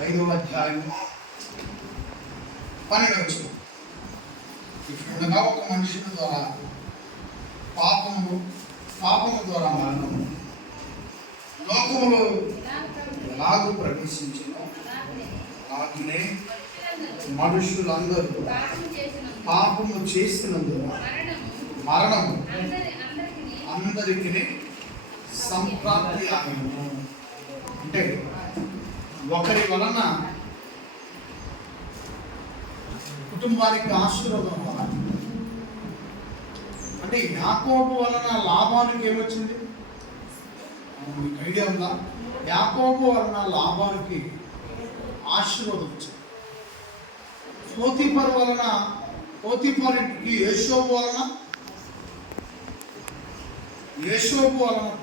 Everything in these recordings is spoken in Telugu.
5వ అధ్యాయం 12వ వచనం. ఇప్పుడుగా ఒక మనుషుని ద్వారా పాపము ద్వారా మరణము లోకములో ఎలాగూ ప్రవేశించినో అలాగనే మనుషులందరూ పాపము చేసినందున మరణము అందరికీ సంప్రాప్తి ఆగను. అంటే ఒకరి వలన కుటుంబానికి ఆశీర్వాదం అవ్వాలి. అంటే యాకోబు వలన లాభానికి ఏమొచ్చింది? మీకు ఐడియా ఉందా? యాకోబు వలన లాభానికి ఆశీర్వాదం వచ్చింది. పోతీఫర్ వలన పోతీఫర్ ఇంటికి యేషోబు వలన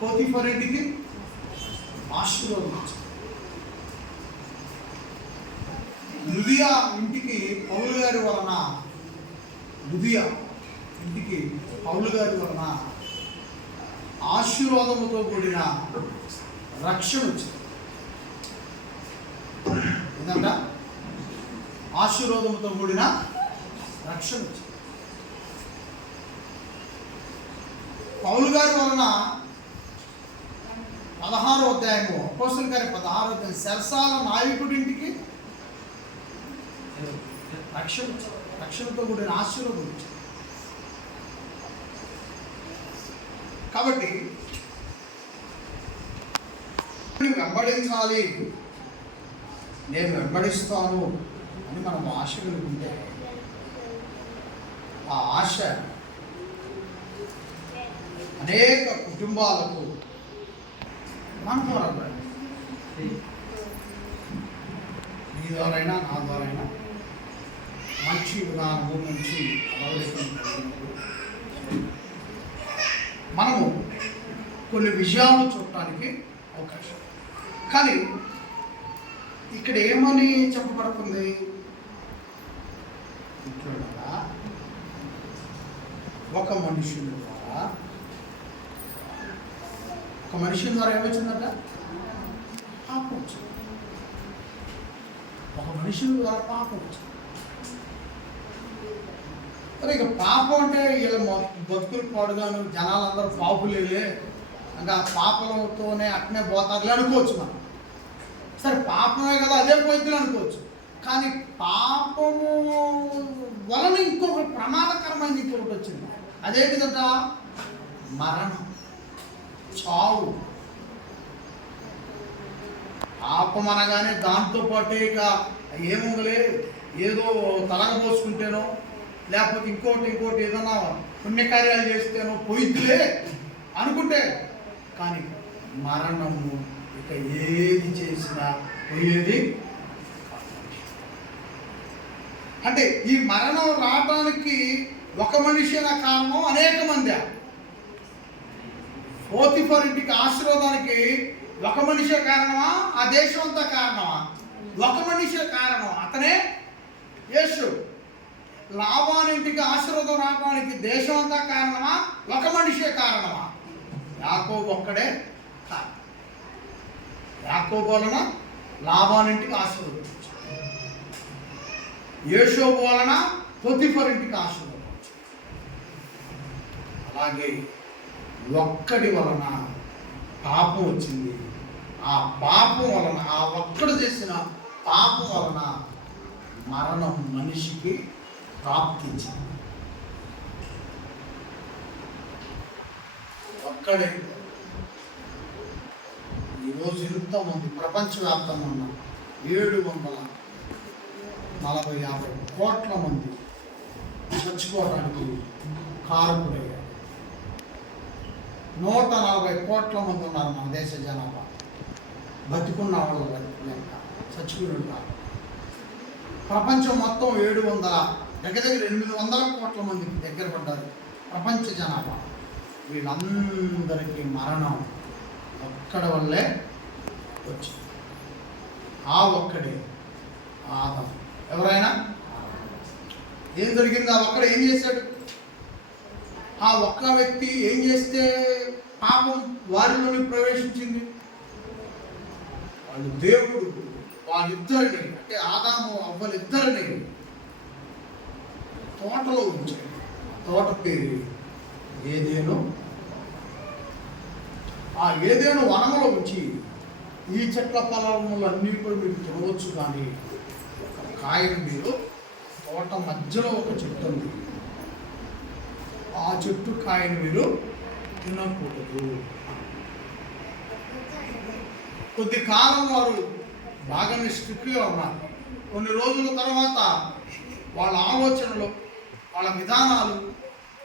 పోతీఫర్ ఇంటికి ఆశీర్వాదం వచ్చింది. లుదియా ఇంటికి పౌలు గారి వలన ఆశీర్వాదముతో కూడిన రక్షణ వచ్చింది. ఏంటంట? ఆశీర్వాదముతో కూడిన రక్షణ వచ్చింది. పౌలు గారి వలన 16వ అధ్యాయము అపోస్తలుల గారి 16వ అధ్యాయం సెరసాల నాయకుడింటికి రక్షణతో కూడిన ఆశీర్వాదం వచ్చింది. కాబట్టి వెంబడించాలి, నేను వెంబడిస్తాను అని మనం ఆశ కలుగుంటే ఆ ఆశ అనేక కుటుంబాలకు మన ద్వారా నీ ద్వారైనా నా ద్వారైనా మంచి విధానము, మంచి మనము కొన్ని విజయాలు చూడటానికి అవకాశం. కానీ ఇక్కడ ఏమని చెప్పబడుతుంది? ఒక మనుషుని ద్వారా ఏమొచ్చిందంట? పాపం వచ్చింది. ఒక మనుషుని ద్వారా పాపం వచ్చింది. ఇక పాపం అంటే వీళ్ళ బతుకులు పాడుగాను, జనాలందరూ పాపులేలే, ఇంకా పాపలతోనే అట్నే పోతారులే అనుకోవచ్చు మనం. సరే, పాపమే కదా, అదే పోయిద్దులు అనుకోవచ్చు. కానీ పాపము వలన ఇంకొక ప్రమాదకరమైన ఇంకొకటి వచ్చింది. అదేంటిదంట? మరణం, చావు. పాపం అనగానే దాంతో పాటే ఇక ఏముందలే, ఏదో తలగబోసుకుంటేనో లేకపోతే ఇంకోటి ఏదైనా పుణ్యకార్యాలు చేస్తేనో పోయిద్దులే అనుకుంటే, కానీ మరణము ఇక ఏది చేసినా పోయేది. అంటే ఈ మరణం రావడానికి ఒక మనిషిన కారణం, అనేక మంది. పోతీఫర్ ఇంటికి ఆశీర్వాదానికి ఒక మనిషే కారణమా? ఆ దేశం అంతా కారణమా? ఒక మనిషే కారణం, అతనే యేసు. లాభానింటికి ఆశీర్వాదం రావడానికి దేశం అంతా కారణమా? ఒక మనిషే కారణమా? యాకోబు ఒక్కడే కారణం. యాకోబు వలన లాభానింటికి ఆశీర్వాదం, యేషోబు వలన పోతీఫర్ ఇంటికి ఆశీర్వాదం. అలాగే ఒక్కడి వలన పాపం వచ్చింది. ఆ పాపం వలన, ఆ ఒక్కడు చేసిన పాపం వలన మరణం మనిషికి ప్రాప్తించింది. ఒక్కడే. ఈరోజు ఎంతమంది ప్రపంచవ్యాప్తంగా ఉన్న 740-50 కోట్ల మంది చచ్చిపోవడానికి కారకుడయ్యారు. 140 కోట్ల మంది ఉన్నారు మన దేశ జనాభా. బతికున్న వాళ్ళ లెక్క, చచ్చిపోయిన కాదు. ప్రపంచం మొత్తం 800 కోట్ల మందికి దగ్గర పడ్డారు ప్రపంచ జనాభా. వీళ్ళందరికీ మరణం ఒక్కడి వల్లే వచ్చింది. ఆ ఒక్కడే ఆదాము. ఎవరైనా ఏం జరిగింది? ఆ ఒక్కడు ఏం చేశాడు? ఆ ఒక్క వ్యక్తి ఏం చేస్తే పాపం వారిలోని ప్రవేశించింది? వాళ్ళు దేవుడు వాళ్ళిద్దరిని, అంటే ఆదాము అవ్వలిద్దరిని తోటలో ఉంచాడు. తోట పేరు ఏదేను. ఆ ఏదేను వనములో ఉంచి ఈ చెట్ల ఫలములు అన్నీ కూడా మీరు తినవచ్చు, కానీ ఒక కాయను మీరు, తోట మధ్యలో ఒక చెట్టు ఉంది, ఆ చెట్టు కాయను మీరు తినకూడదు. కొద్ది కాలం వారు బాగానే స్ట్రిక్ట్గా ఉన్నారు. కొన్ని రోజుల తర్వాత వాళ్ళ ఆలోచనలు, వాళ్ళ విధానాలు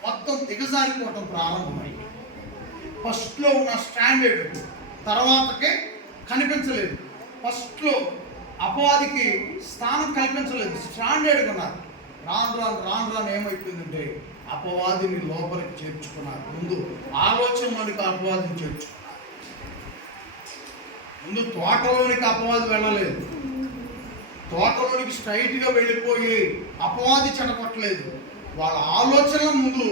మొత్తం దిగజారిపోవటం ప్రారంభమయ్యాయి. ఫస్ట్లో ఉన్న స్టాండర్డ్ తర్వాతకే కనిపించలేదు. ఫస్ట్లో అపవాదికి స్థానం కల్పించలేదు, స్టాండర్డ్గా ఉన్నారు. రాను రాను ఏమైపోయిందంటే అపవాదిని లోపలికి చేర్చుకున్నారు. ముందు ఆలోచనలోనికి అపవాదిని చేర్చుకున్నారు. ముందు తోటలోనికి అపవాది వెళ్ళలేదు, తోటలోనికి స్ట్రైట్గా వెళ్ళిపోయి అపవాది చెడగొట్టలేదు. వాళ్ళ ఆలోచనల ముందు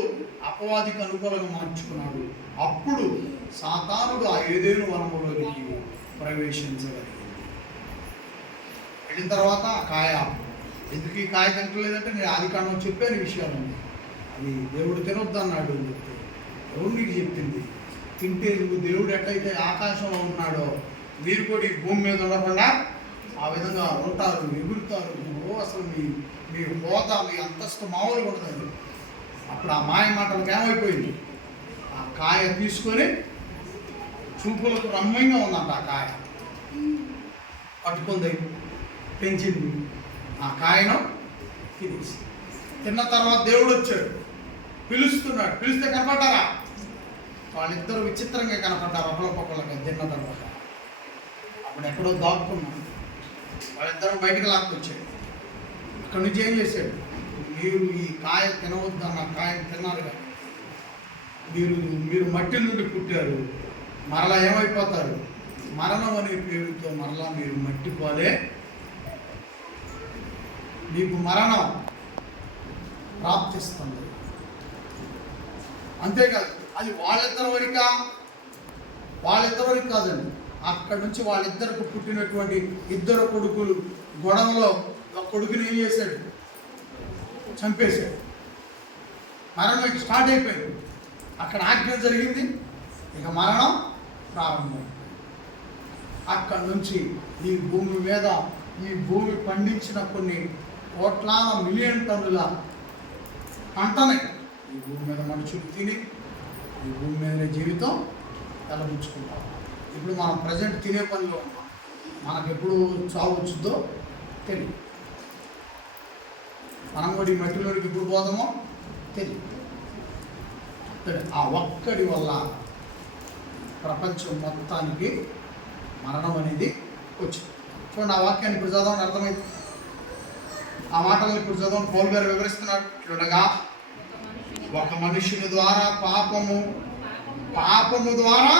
అపవాదికి అనుకూలంగా మార్చుకున్నాడు. అప్పుడు సాతానుడు ఆ ఏదేను వనములోకి ప్రవేశించగలిగింది. వెళ్ళిన తర్వాత ఆ కాయ, ఎందుకు ఈ కాయ తింటలేదంటే నేను ఆదికాండం చెప్పాను విషయాలు. అది దేవుడు తినొద్దు అన్నాడు అని చెప్తే, ఎవరు నీకు చెప్పింది? తింటే నువ్వు దేవుడు ఎట్లయితే ఆకాశంలో ఉన్నాడో మీరు కూడా ఈ భూమి మీద ఉండకుండా ఆ విధంగా ఉంటారు, ఎగురుతారు. అసలు మీ హోదా, మీ అంతస్తు మామూలుగా ఉంటుంది. అప్పుడు ఆ మాయ మాటలకు ఏమైపోయింది? ఆ కాయ తీసుకొని, చూపులకు రమ్యంగా ఉందంట ఆ కాయ, పట్టుకుంది, పెంచింది. ఆ కాయను తినేసి, తిన్న తర్వాత దేవుడు వచ్చాడు, పిలుస్తున్నాడు. పిలిస్తే కనపడ్డారా? వాళ్ళిద్దరూ విచిత్రంగా కనపడ్డారు ఒకళ్ళకొకళ్ళకి తిన్న తర్వాత. అప్పుడు ఎక్కడో దాక్కున్నాడు. వాళ్ళిద్దరూ బయటకు లాక్కొచ్చాడు. అక్కడి నుంచి ఏం చేశాడు? మీరు ఈ కాయ తినవద్దు అన్న కాయను తిన్నారు కదా, మీరు మట్టి నుండి పుట్టారు, మరలా ఏమైపోతారు? మరణం అనే పేరుతో మరలా మీరు మట్టి పోలే, మీకు మరణం ప్రాప్తిస్తుంది. అంతేకాదు, అది వాళ్ళిద్దరి వరకు కాదండి. అక్కడి నుంచి వాళ్ళిద్దరికి పుట్టినటువంటి ఇద్దరు కొడుకులు గొడవలో ఒక కొడుకుని ఏం చేశాడు? చంపేశాడు. మరణం స్టార్ట్ అయిపోయింది. అక్కడ ఆజ్ఞ జరిగింది, ఇక మరణం ప్రారంభం. అక్కడి నుంచి ఈ భూమి మీద, ఈ భూమి పండించిన కొన్ని కోట్లాన మిలియన్ టన్నుల పంటని ఈ భూమి మీద మనుషులు తిని ఈ భూమి మీద జీవితం తలబుచ్చుకుంటాం. ఇప్పుడు మనం ప్రజెంట్ తినే పనిలో ఉన్నాం. మనకు ఎప్పుడు చావు వచ్చుద్దో తెలియదు. మనం కూడా ఈ మట్టిలోనికి ఎప్పుడు పోదామో తెలియదు. ఆ ఒక్కడి వల్ల ప్రపంచం మొత్తానికి మరణం అనేది వచ్చింది. చూడండి, ఆ వాక్యాన్ని ఇప్పుడు చదవని అర్థమైంది. ఆ మాటలను ఇప్పుడు చదవని పౌలు గారు వివరిస్తున్నాడు. చూడగా ఒక మనుషుని ద్వారా పాపము ద్వారా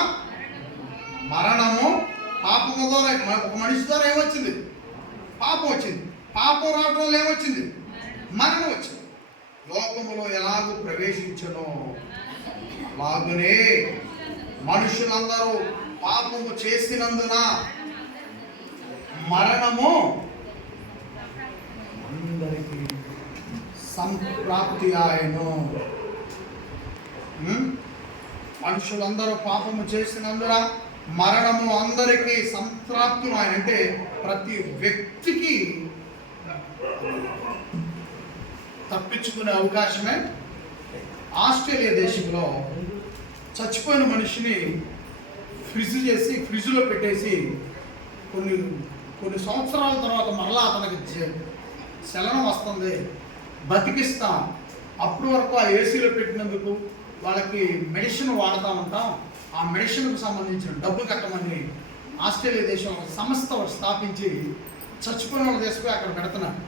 మరణము, పాపము ద్వారా ఒక మనిషి ద్వారా ఏమొచ్చింది? పాపం వచ్చింది. పాపం రావడం వల్ల ఏమొచ్చింది? మరణం వచ్చింది. లోకములో ఎలాగూ ప్రవేశించను అలాగనే మనుషులందరూ పాపము చేసినందున మరణము అందరికీ సంప్రాప్తి ఆయను. మనుషులందరూ పాపము చేసినందున మరణము అందరికీ సంప్రాప్తి ఆయన. అంటే ప్రతి వ్యక్తికి తప్పించుకునే అవకాశమే. ఆస్ట్రేలియా దేశంలో చచ్చిపోయిన మనిషిని ఫ్రిడ్జ్లో పెట్టేసి కొన్ని సంవత్సరాల తర్వాత మరలా అతనికి చలనం వస్తుంది, బతికిస్తాం. అప్పటి వరకు ఆ ఏసీలో పెట్టినందుకు వాళ్ళకి మెడిసిన్ వాడుతూ ఉంటాం. ఆ మెడిసిన్కు సంబంధించిన డబ్బు కట్టమని ఆస్ట్రేలియా దేశం ఒక సంస్థ స్థాపించి చచ్చిపోయిన వాళ్ళు తీసుకుపోయి అక్కడ పెడుతున్నారు.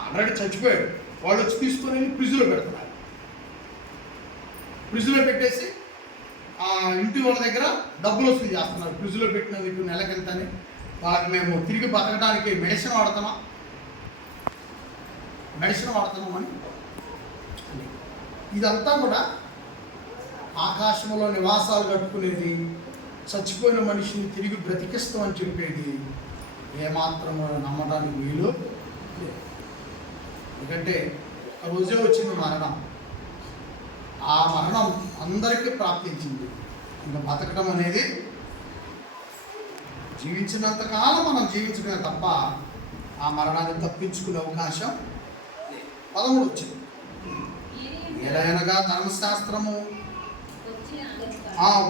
ఆల్రెడీ చచ్చిపోయాడు, వాళ్ళు వచ్చి తీసుకొని వెళ్ళి ఫ్రిడ్జ్లో పెడుతున్నారు. ఫ్రిడ్జ్లో పెట్టేసి ఆ ఇంటి వాళ్ళ దగ్గర డబ్బులు వసూలు చేస్తున్నారు. ఫ్రిడ్జ్లో పెట్టినందుకు నెలకెంతని. వాళ్ళకి మేము తిరిగి బతకడానికి మెడిసిన్ వాడుతున్నామని. ఇదంతా కూడా ఆకాశంలో నివాసాలు కట్టుకునేది, చచ్చిపోయిన మనిషిని తిరిగి బ్రతికిస్తామని చెప్పేది ఏమాత్రము నమ్మడానికి వీలు లేదు. ఎందుకంటే ఒక రోజే వచ్చింది మరణం. ఆ మరణం అందరికీ ప్రాప్తించింది. ఇంకా బతకడం అనేది జీవించినంతకాలం మనం జీవించడమే తప్ప ఆ మరణాన్ని తప్పించుకునే అవకాశం లేదు. 13 వచ్చింది. ఏలైనగా ధర్మశాస్త్రము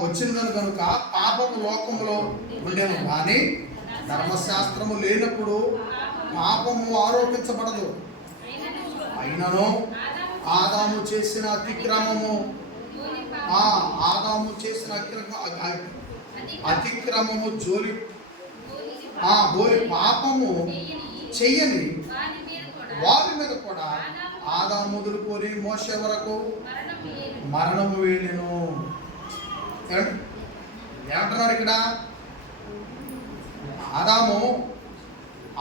వచ్చిందని కనుక పాపము లోకములో ఉండేను, కానీ ధర్మశాస్త్రము లేనప్పుడు పాపము ఆరోపించబడదు. అయినను ఆదాము చేసిన అతిక్రమము జోలి పాపము చెయ్యని వారి మీద కూడా ఆదాము మొదలుకొని మోషే వరకు మరణము వేయను. ఏమంటున్నారు ఇక్కడ?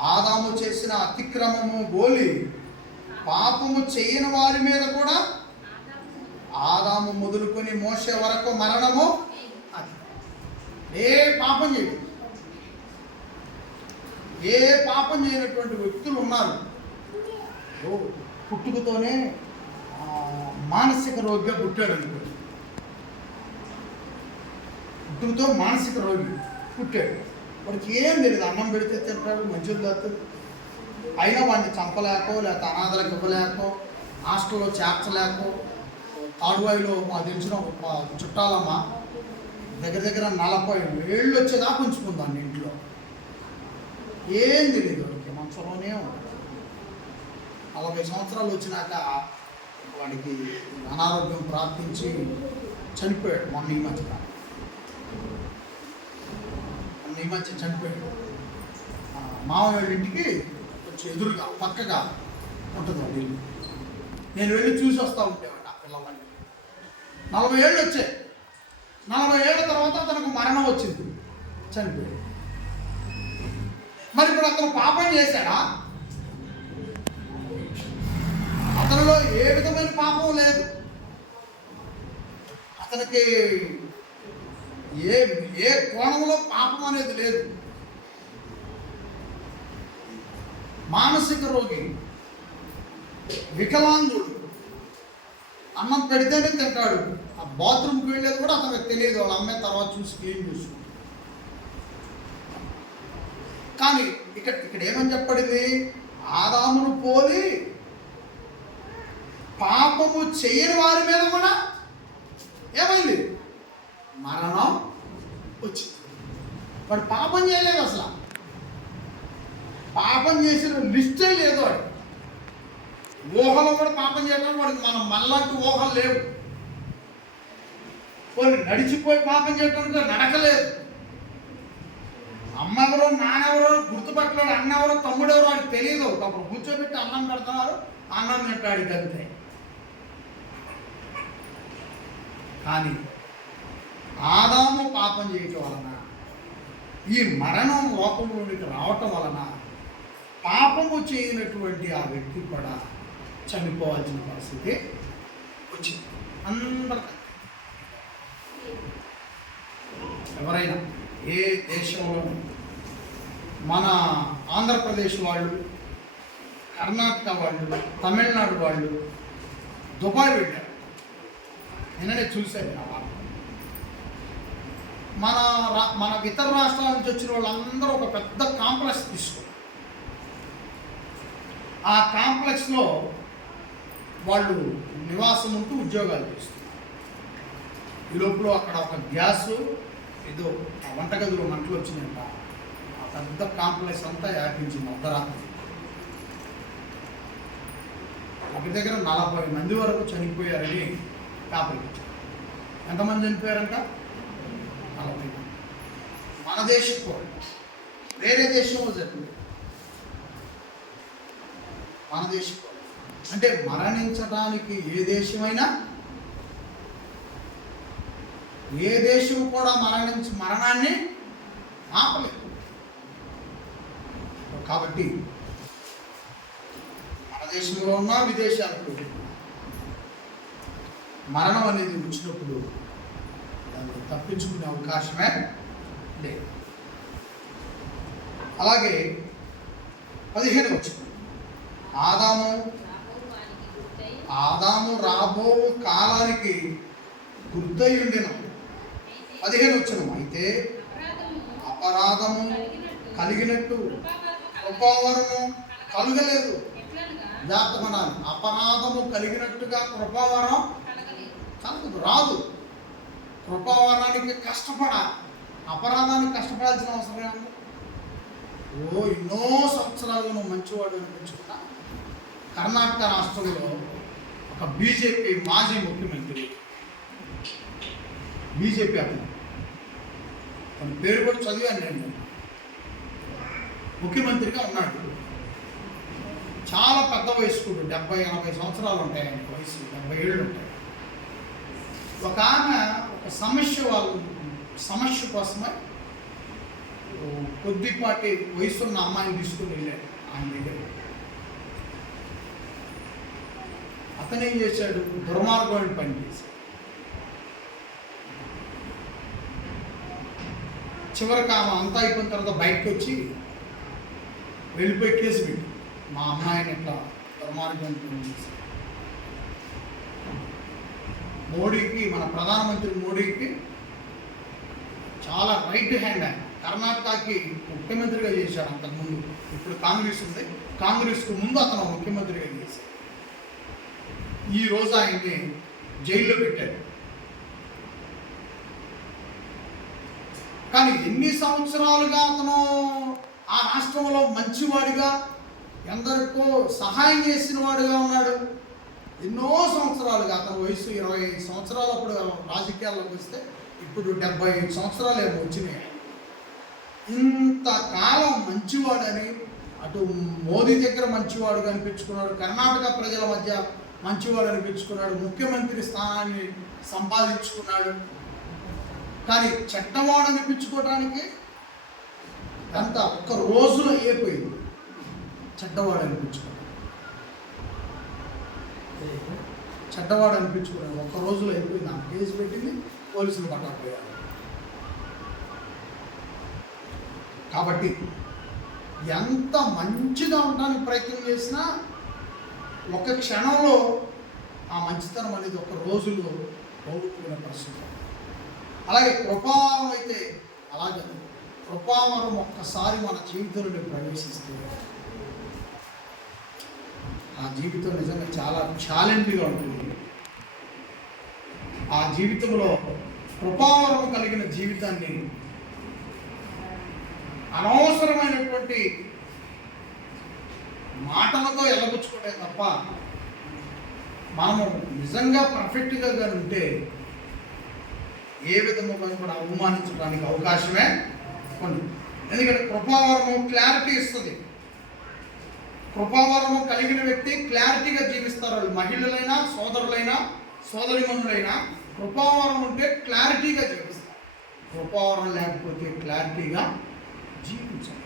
ఆదాము చేసిన అతిక్రమము బోలి పాపము చేయని వారి మీద కూడా ఆదాము మొదలుకొని మోషే వరకు మరణము. ఏ పాపం చేయదు, ఏ పాపం చేయనటువంటి వ్యక్తులు ఉన్నారు. పుట్టుకతోనే మానసిక రోగిగా పుట్టాడు అనుకోండి. పుట్టుకతో మానసిక రోగి పుట్టాడు. వాడికి ఏం తెలియదు, అన్నం పెడితే తింటాడు, మంచిగా తాగుతాడు. అయినా వాడిని చంపలేకో లేకపోతే అనాథలకు ఇవ్వలేకో హాస్టల్లో చేర్చలేకో తాడువాయిలో మా తెలిసిన చుట్టాలమ్మ దగ్గర 40 ఏళ్ళు వచ్చేదాకా ఉంచుకుందాన్ని ఇంట్లో. ఏం తెలియదు వాడికి, మంచంలోనే ఉంటాడు. 40 సంవత్సరాలు వచ్చినాక వాడికి అనారోగ్యం ప్రాప్తించి చనిపోయాడు. మొన్న ఈ మధ్య చనిపోయాడు. మామయ్య ఇంటికి కొంచెం ఎదురుగా పక్కగా ఉంటుంది వాడి ఇల్లు. నేను వెళ్ళి చూసి వస్తూ ఉండేవాడు ఆ పిల్లవాడిని. 40 ఏళ్ళు వచ్చాయి. 40 ఏళ్ళ తర్వాత తనకు మరణం వచ్చింది, చనిపోయాడు. మరి ఇప్పుడు అతను పాపం చేశాడా? అతనిలో ఏ విధమైన పాపం లేదు. అతనికి ఏ కోణంలో పాపం అనేది లేదు. మానసిక రోగి, వికలాంగుడు, అన్నం పెడితేనే తింటాడు. ఆ బాత్రూమ్కి వెళ్ళేది కూడా అతనికి తెలియదు. వాళ్ళ అమ్మాయి తర్వాత చూసి క్లీన్ చూసుకుంటాడు. కానీ ఇక్కడ ఏమని చెప్పబడింది? ఆదామును పోలి పాపము చేయని వారి మీద కూడా ఏమైంది? మరణం వచ్చింది. వాడు పాపం చేయలేదు, అసలు పాపం చేసిన లిస్టే లేదు. వాడు ఊహలో కూడా పాపం చేయడం వాడికి మనలాంటి ఊహలు లేవు. కొన్ని నడిచిపోయి పాపం చేయడానికి నడకలేదు. అమ్మ ఎవరో నాన్నెవరో గుర్తుపట్టలేడు, అన్న ఎవరో తమ్ముడు ఎవరో వాడికి తెలియదు. అప్పుడు కూర్చోబెట్టి అన్నం పెడుతున్నారు, అన్నం తింటాడు అంతే. కానీ ఆదాము పాపం చేయటం వలన, ఈ మరణం లోకంలోనికి రావటం వలన పాపము చేయనటువంటి ఆ వ్యక్తి కూడా చనిపోవాల్సిన పరిస్థితి వచ్చింది. అందరికీ ఎవరైనా ఏ దేశంలో, మన ఆంధ్రప్రదేశ్ వాళ్ళు, కర్ణాటక వాళ్ళు, తమిళనాడు వాళ్ళు దుబాయ్ వెళ్ళారు. నిన్ననే చూశాను నా వాళ్ళు. మన ఇతర రాష్ట్రాల నుంచి వచ్చిన వాళ్ళందరూ ఒక పెద్ద కాంప్లెక్స్ తీసుకున్నారు. ఆ కాంప్లెక్స్లో వాళ్ళు నివాసం ఉంటూ ఉద్యోగాలు చేస్తున్నారు. ఈ లోపల అక్కడ ఒక గ్యాసు ఏదో వంటగదిలో మంటలు వచ్చినాయంట. ఆ పెద్ద కాంప్లెక్స్ అంతా వ్యాపించింది అర్ధరాత్రి. దగ్గర 40 మంది వరకు చనిపోయారని పేపర్కి ఇచ్చారు. ఎంతమంది చనిపోయారంట? 40 మంది. మన దేశంలో, వేరే దేశంలో జరిగింది. మన దేశంలో అంటే మరణించడానికి ఏ దేశమైనా, ఏ దేశం కూడా మరణాన్ని ఆపలేదు. కాబట్టి మన దేశంలో ఉన్న విదేశాలకు మరణం అనేది వచ్చినప్పుడు దాన్ని తప్పించుకునే అవకాశమే లేదు. అలాగే 15 వచ్చింది, ఆదాము రాబో కాలానికి గుర్తయి ఉండిన. 15 వచ్చిన, అయితే అపరాధము కలిగినట్టు కృపావరము కలగలేదు. జాతమనాలి, అపరాధము కలిగినట్టుగా కృపావరం కలగదు, రాదు. కృపావరానికి కష్టపడాలి, అపరాధానికి కష్టపడాల్సిన అవసరం ఏముంది? ఎన్నో సంవత్సరాలుగా నువ్వు మంచివాడు అనిపించుకున్నా. కర్ణాటక రాష్ట్రంలో ఒక బీజేపీ మాజీ ముఖ్యమంత్రి, బీజేపీ అతను, తన పేరు కూడా చదివాను నేను, ముఖ్యమంత్రిగా ఉన్నాడు. చాలా పెద్ద వయస్కుడు, 70-80 సంవత్సరాలు ఉంటాయి ఆయనకు, వయసు 70 ఏళ్ళు ఉంటాయి. ఒక ఆమె ఒక సమస్య కోసమై కొద్దిపాటి వయసున్న అమ్మాయిని తీసుకుని వెళ్ళాడు ఆయన దగ్గర. అతను ఏం చేశాడు? దుర్మార్గమైన పని చేశాడు. చివరికి ఆమె అంతా అయిపోయిన తర్వాత బయటకు వచ్చి వెళ్ళిపోయి కేసు పెట్టి, మా అమ్మాయిని ఇట్లా దుర్మార్గమైన పని చేశాడు. మోడీకి, మన ప్రధానమంత్రి మోడీకి చాలా రైట్ హ్యాండ్ ఆయన. కర్ణాటకకి ముఖ్యమంత్రిగా చేశాడు అంతకుముందు. ఇప్పుడు కాంగ్రెస్ ఉంది, కాంగ్రెస్కు ముందు అతను ముఖ్యమంత్రిగా చేశాడు. ఈరోజు ఆయన్ని జైల్లో పెట్టారు. కానీ ఎన్ని సంవత్సరాలుగా అతను ఆ రాష్ట్రంలో మంచివాడిగా, ఎందరికో సహాయం చేసిన వాడిగా ఉన్నాడు. ఎన్నో సంవత్సరాలుగా, అతని వయసు 25 సంవత్సరాలు అప్పుడు రాజకీయాల్లోకి వస్తే ఇప్పుడు 75 సంవత్సరాలు ఏమో వచ్చినాయి. ఇంతకాలం మంచివాడని, అటు మోదీ దగ్గర మంచివాడు అనిపించుకున్నాడు, కర్ణాటక ప్రజల మధ్య మంచివాడు అనిపించుకున్నాడు, ముఖ్యమంత్రి స్థానాన్ని సంపాదించుకున్నాడు. కానీ చెడ్డవాడు అనిపించుకోవడానికి అంతా ఒక్క రోజులో అయిపోయింది. చెడ్డవాడు అనిపించుకోవడం, చెడ్డవాడు అనిపించుకోవడం ఒక్క రోజులో అయిపోయింది. ఆ కేసు పెట్టింది, పోలీసులు పట్టకపోయారు. కాబట్టి ఎంత మంచిగా ఉండడానికి ప్రయత్నం చేసినా ఒక క్షణంలో ఆ మంచితనం అనేది ఒక రోజులో పోగొట్టుకునే పరిస్థితి. అలాగే కృపావరం అయితే అలాగే, కృపావరం ఒక్కసారి మన జీవితంలో ప్రవేశిస్తే ఆ జీవితం నిజంగా చాలా ఛాలెంజ్గా ఉంటుంది. ఆ జీవితంలో కృపావరం కలిగిన జీవితాన్ని అనవసరమైనటువంటి మాటలతో ఎల్లబుచ్చుకోవడం తప్ప, మనము నిజంగా పర్ఫెక్ట్గా కానీ ఉంటే ఏ విధముగా కూడా అవమానించడానికి అవకాశమే ఉంది. ఎందుకంటే కృపావరము క్లారిటీ ఇస్తుంది. కృపావరము కలిగిన వ్యక్తి క్లారిటీగా జీవిస్తారు. వాళ్ళు మహిళలైనా, సోదరులైనా, సోదరిమణులైనా కృపావరం ఉంటే క్లారిటీగా జీవిస్తారు. కృపావరం లేకపోతే క్లారిటీగా జీవించాలి.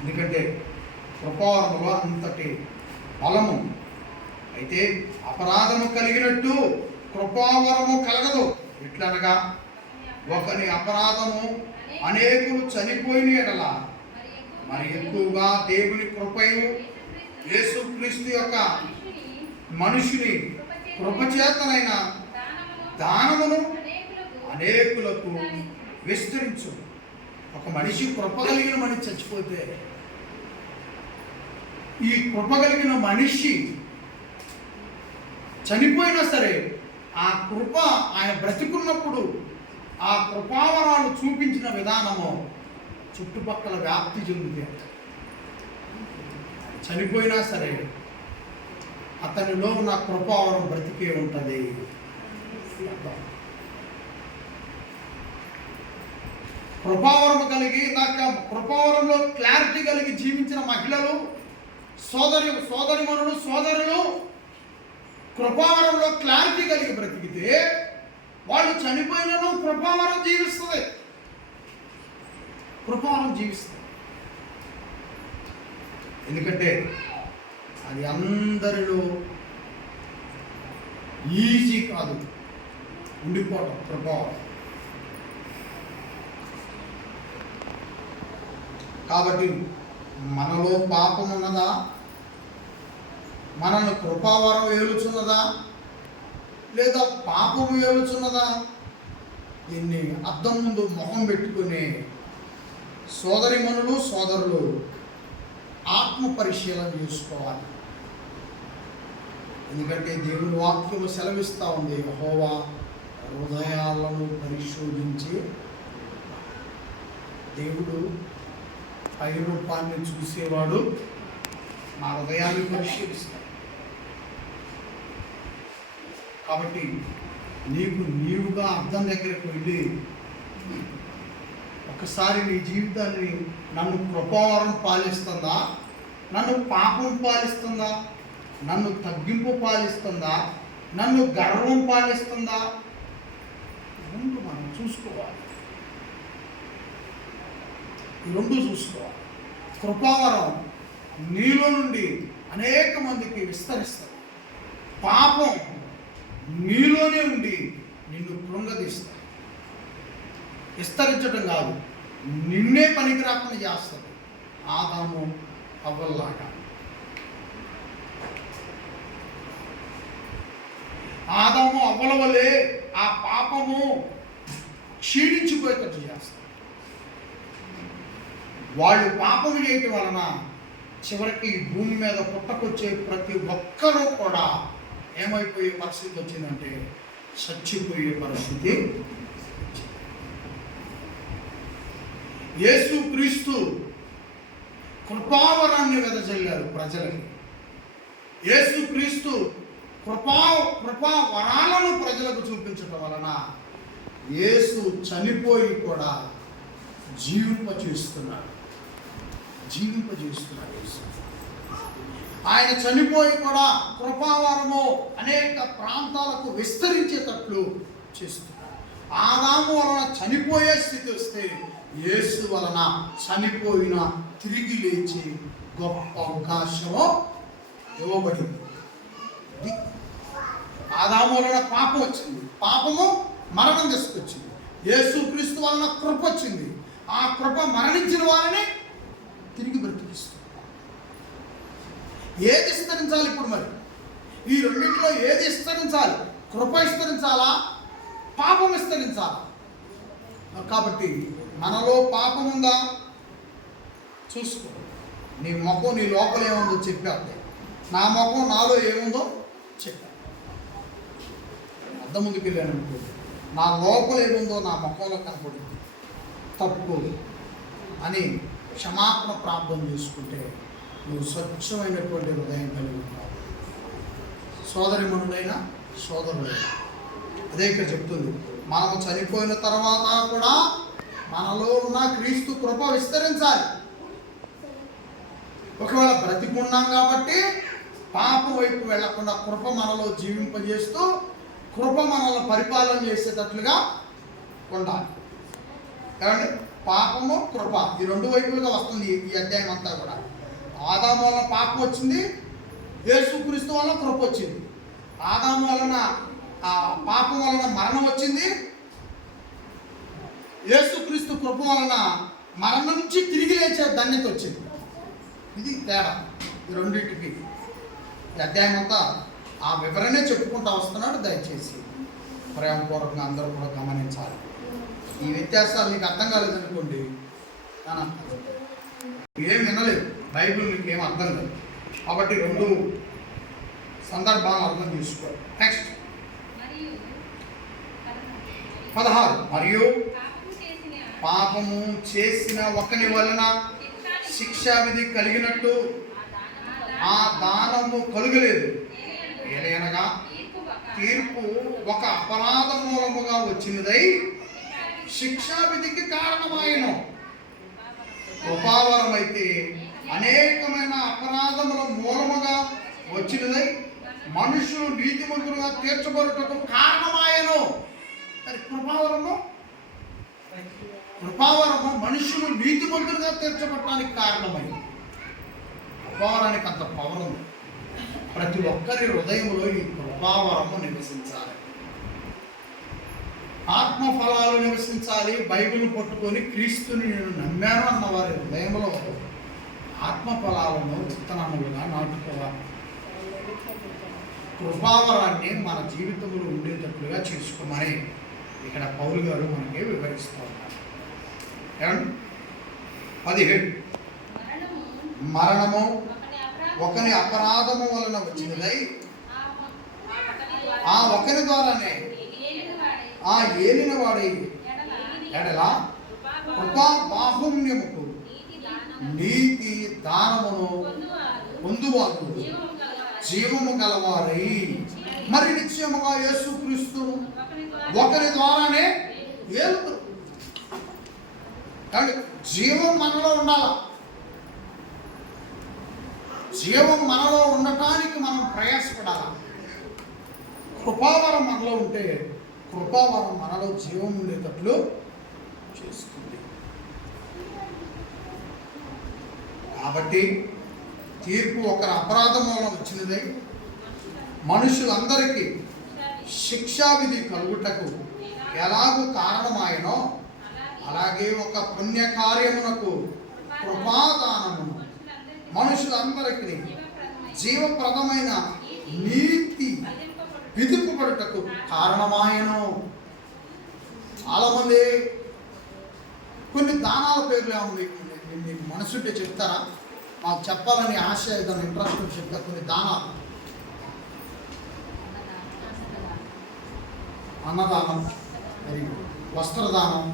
ఎందుకంటే కృపావరంలో అంతటి బలము. అయితే అపరాధము కలిగినట్టు కృపావరము కలగదు. ఎట్లనగా ఒకరి అపరాధము అనేకులు చనిపోయిన ఎడల మరి ఎక్కువగా దేవుని కృపయు యేసుక్రీస్తు యొక్క మనుషుని కృపచేతనైన దానమును అనేకులకు విస్తరించు. ఒక మనిషి కృప కలిగిన మనిషి చచ్చిపోతే, ఈ కృప కలిగిన మనిషి చనిపోయినా సరే ఆ కృప ఆయన బ్రతికున్నప్పుడు ఆ కృపావరాలు చూపించిన విధానము చుట్టుపక్కల వ్యాప్తి చెందుతుంది. చనిపోయినా సరే అతనిలో ఉన్న కృపావరం బ్రతికే ఉంటుంది. కృపావరం కలిగి, నాకు కృపావరంలో క్లారిటీ కలిగి జీవించిన మహిళలు, సోదరిమణులు, సోదరులు కృపావరంలో క్లారిటీ కలిగి బ్రతికితే వాళ్ళు చనిపోయినను కృపావరం జీవిస్తుంది. కృపావరం జీవిస్తుంది. ఎందుకంటే అది అందరిలో ఈజీ కాదు ఉండిపోవడం. కృపావరం కాబట్టి మనలో పాపం ఉన్నదా? మనల్ని కృపావరం ఏలుచున్నదా లేదా పాపము ఏలుచున్నదా? దీన్ని అద్దం ముందు మొహం పెట్టుకునే సోదరిమణులు సోదరులు ఆత్మ పరిశీలన చేసుకోవాలి. ఎందుకంటే దేవుని వాక్యము సెలవిస్తూ ఉంది, యెహోవా హృదయాలను పరిశోధించి. దేవుడు పై రూపాన్ని చూసేవాడు, నా హృదయాన్ని పరిశీలిస్తాడు. కాబట్టి నీవుగా అద్దం దగ్గరకు వెళ్ళి ఒకసారి నీ జీవితాన్ని, నన్ను కృపావరం పాలిస్తుందా, నన్ను పాపం పాలిస్తుందా, నన్ను తగ్గింపు పాలిస్తుందా, నన్ను గర్వం పాలిస్తుందా, రెండు మనం చూసుకోవాలి. ఈ రెండు చూసుకోవాలి. కృపావరం నీలో నుండి అనేక మందికి విస్తరిస్తుంది. పాపం నీలోనే ఉండి నిన్ను కృంగదీస్తుంది. విస్తరించడం కాదు, నిన్నే పనికి రాకుండా చేస్తుంది. ఆదాము హవ్వల్లాగా. ఆదాము అవ్వల వలె ఆ పాపము క్షీణించిపోయేటట్టు చేస్తుంది. వాళ్ళు పాపము చేయటం వలన చివరికి భూమి మీద పుట్టకొచ్చే ప్రతి ఒక్కరూ కూడా ఏమైపోయే పరిస్థితి వచ్చిందంటే చచ్చిపోయే పరిస్థితి. యేసు క్రీస్తు కృపావరాన్ని వెదజల్లారు ప్రజలకి. యేసు క్రీస్తు కృపావరాలను ప్రజలకు చూపించడం వలన యేసు చనిపోయి కూడా జీవింపజేస్తున్నాడు. యేసు ఆయన చనిపోయి కూడా కృపావరము అనేక ప్రాంతాలకు విస్తరించేటట్లు చేస్తున్నాడు. ఆదాము వలన చనిపోయే స్థితి వస్తే యేసు వలన చనిపోయిన తిరిగి లేచి గొప్ప అవకాశము ఇవ్వబడింది. ఆదాము వలన పాపం వచ్చింది, పాపము మరణం తీసుకొచ్చింది. యేసు క్రీస్తు వలన కృప వచ్చింది, ఆ కృప మరణించిన వారిని తిరిగి బ్రతికిస్తుంది. ఏది విస్తరించాలి ఇప్పుడు? మరి ఈ రెండింటిలో ఏది విస్తరించాలి? కృప విస్తరించాలా, పాపం విస్తరించాలా? కాబట్టి మనలో పాపం ఉందా చూసుకో. నీ ముఖం నీ లోపల ఏముందో చెప్పాడు, నా ముఖం నాలో ఏముందో చెప్పాడు. అద్దం ముందుకు వెళ్ళాను అనుకో, నా లోపల ఏముందో నా ముఖంలో కనపడింది, తప్పు అని క్షమాపణ ప్రార్థన చేసుకుంటే నువ్వు స్వచ్ఛమైనటువంటి హృదయం కలిగి ఉంటావు. సోదరిమణుడైనా సోదరుడైనా అదే ఇక్కడ చెప్తుంది. మనము చనిపోయిన తర్వాత కూడా మనలో ఉన్న క్రీస్తు కృప విస్తరించాలి. ఒకవేళ బ్రతికున్నాం కాబట్టి పాపం వైపు వెళ్లకుండా కృప మనలో జీవింపజేస్తూ కృప మనల్ని పరిపాలన చేసేటట్లుగా ఉండాలి. ఏమండి? పాపము కృప ఈ రెండు వైపులుగా వస్తుంది ఈ అధ్యాయం అంతా కూడా. ఆదాము వలన పాపం వచ్చింది, యేసుక్రీస్తు వలన కృప వచ్చింది. ఆదాము వలన ఆ పాపం వలన మరణం వచ్చింది, యేసుక్రీస్తు కృప వలన మరణం నుంచి తిరిగి లేచే ధన్యత వచ్చింది. ఇది తేడా ఈ రెండింటికి. ఈ అధ్యాయం అంతా ఆ వివరణే చెప్పుకుంటూ వస్తున్నాడు. దయచేసి ప్రేమపూర్వకంగా అందరూ కూడా గమనించాలి. ఈ వ్యత్యాసాలు మీకు అర్థం కాలేదనుకోండి, ఏం వినలేదు, బైబిల్ మీకు ఏం అర్థం లేదు. కాబట్టి రెండు సందర్భాలను అర్థం చేసుకోవాలి. నెక్స్ట్ 16. మరియు పాపము చేసిన ఒకని వలన శిక్షావిధి కలిగినట్టు ఆ దానము కలుగలేదు. ఏలయనగా తీర్పు ఒక అపరాధ మూలముగా వచ్చినదై శిక్షావిధికి కారణమాయను. కృపావరమైతే అనేకమైన అపరాధముల మూలముగా వచ్చినదై మనుషులు నీతిమంతులుగా తీర్చబడుటకు కారణమాయను. మరి కృపావరము మనుషులు నీతిమంతులుగా తీర్చబడటానికి కారణమైంది. కృపావరానికి అంత పవర్ ఉంది. ప్రతి ఒక్కరి హృదయంలో ఈ కృపావరము నివసించాలి. ఆత్మ ఫలాలు నివసించాలి. బైబిల్ని పట్టుకొని క్రీస్తుని నేను నమ్మాను అన్న వారి హృదయంలో ఆత్మ ఫలాలను విత్తనములుగా నాటుకోవాలి. కృపావరాన్ని మన జీవితంలో ఉండేటట్లుగా చేసుకోమని ఇక్కడ పౌలు గారు మనకి వివరిస్తూ ఉన్నారు. 17 మరణము ఒకని అపరాధము వలన వచ్చినదై ఆ ఒకరి ద్వారానే ఆ ఏలిన వాడి ఎడల కృపా బాహుమ్యముకు నీతి దానమును పొందువారు జీవము గలవారై మరి నిశ్చయముగా యేసుక్రీస్తు ఒకరి ద్వారానే ఏలుతారు. కానీ జీవం మనలో ఉండాలి. జీవం మనలో ఉండటానికి మనం ప్రయాసపడాలి. కృపావరం మనలో ఉంటే కృపావరం మనలో జీవం ఉండేటట్లు చేస్తుంది. కాబట్టి తీర్పు ఒకరి అపరాధం వలన వచ్చినదే మనుషులందరికీ శిక్షావిధి కలుగుటకు ఎలాగూ కారణమాయనో అలాగే ఒక పుణ్యకార్యమునకు కృపాదానమును మనుషులందరికీ జీవప్రదమైన నీతి విధింపబడుటకు కారణమాయను. చాలామంది కొన్ని దానాల పేర్లు ఏముంది మీకు మనసుంటే చెప్తారా? మాకు చెప్పాలని ఆశ, ఏదైనా ఇంట్రెస్ట్ చెప్తా. కొన్ని దానాలు: అన్నదానం, మరి వస్త్రదానం.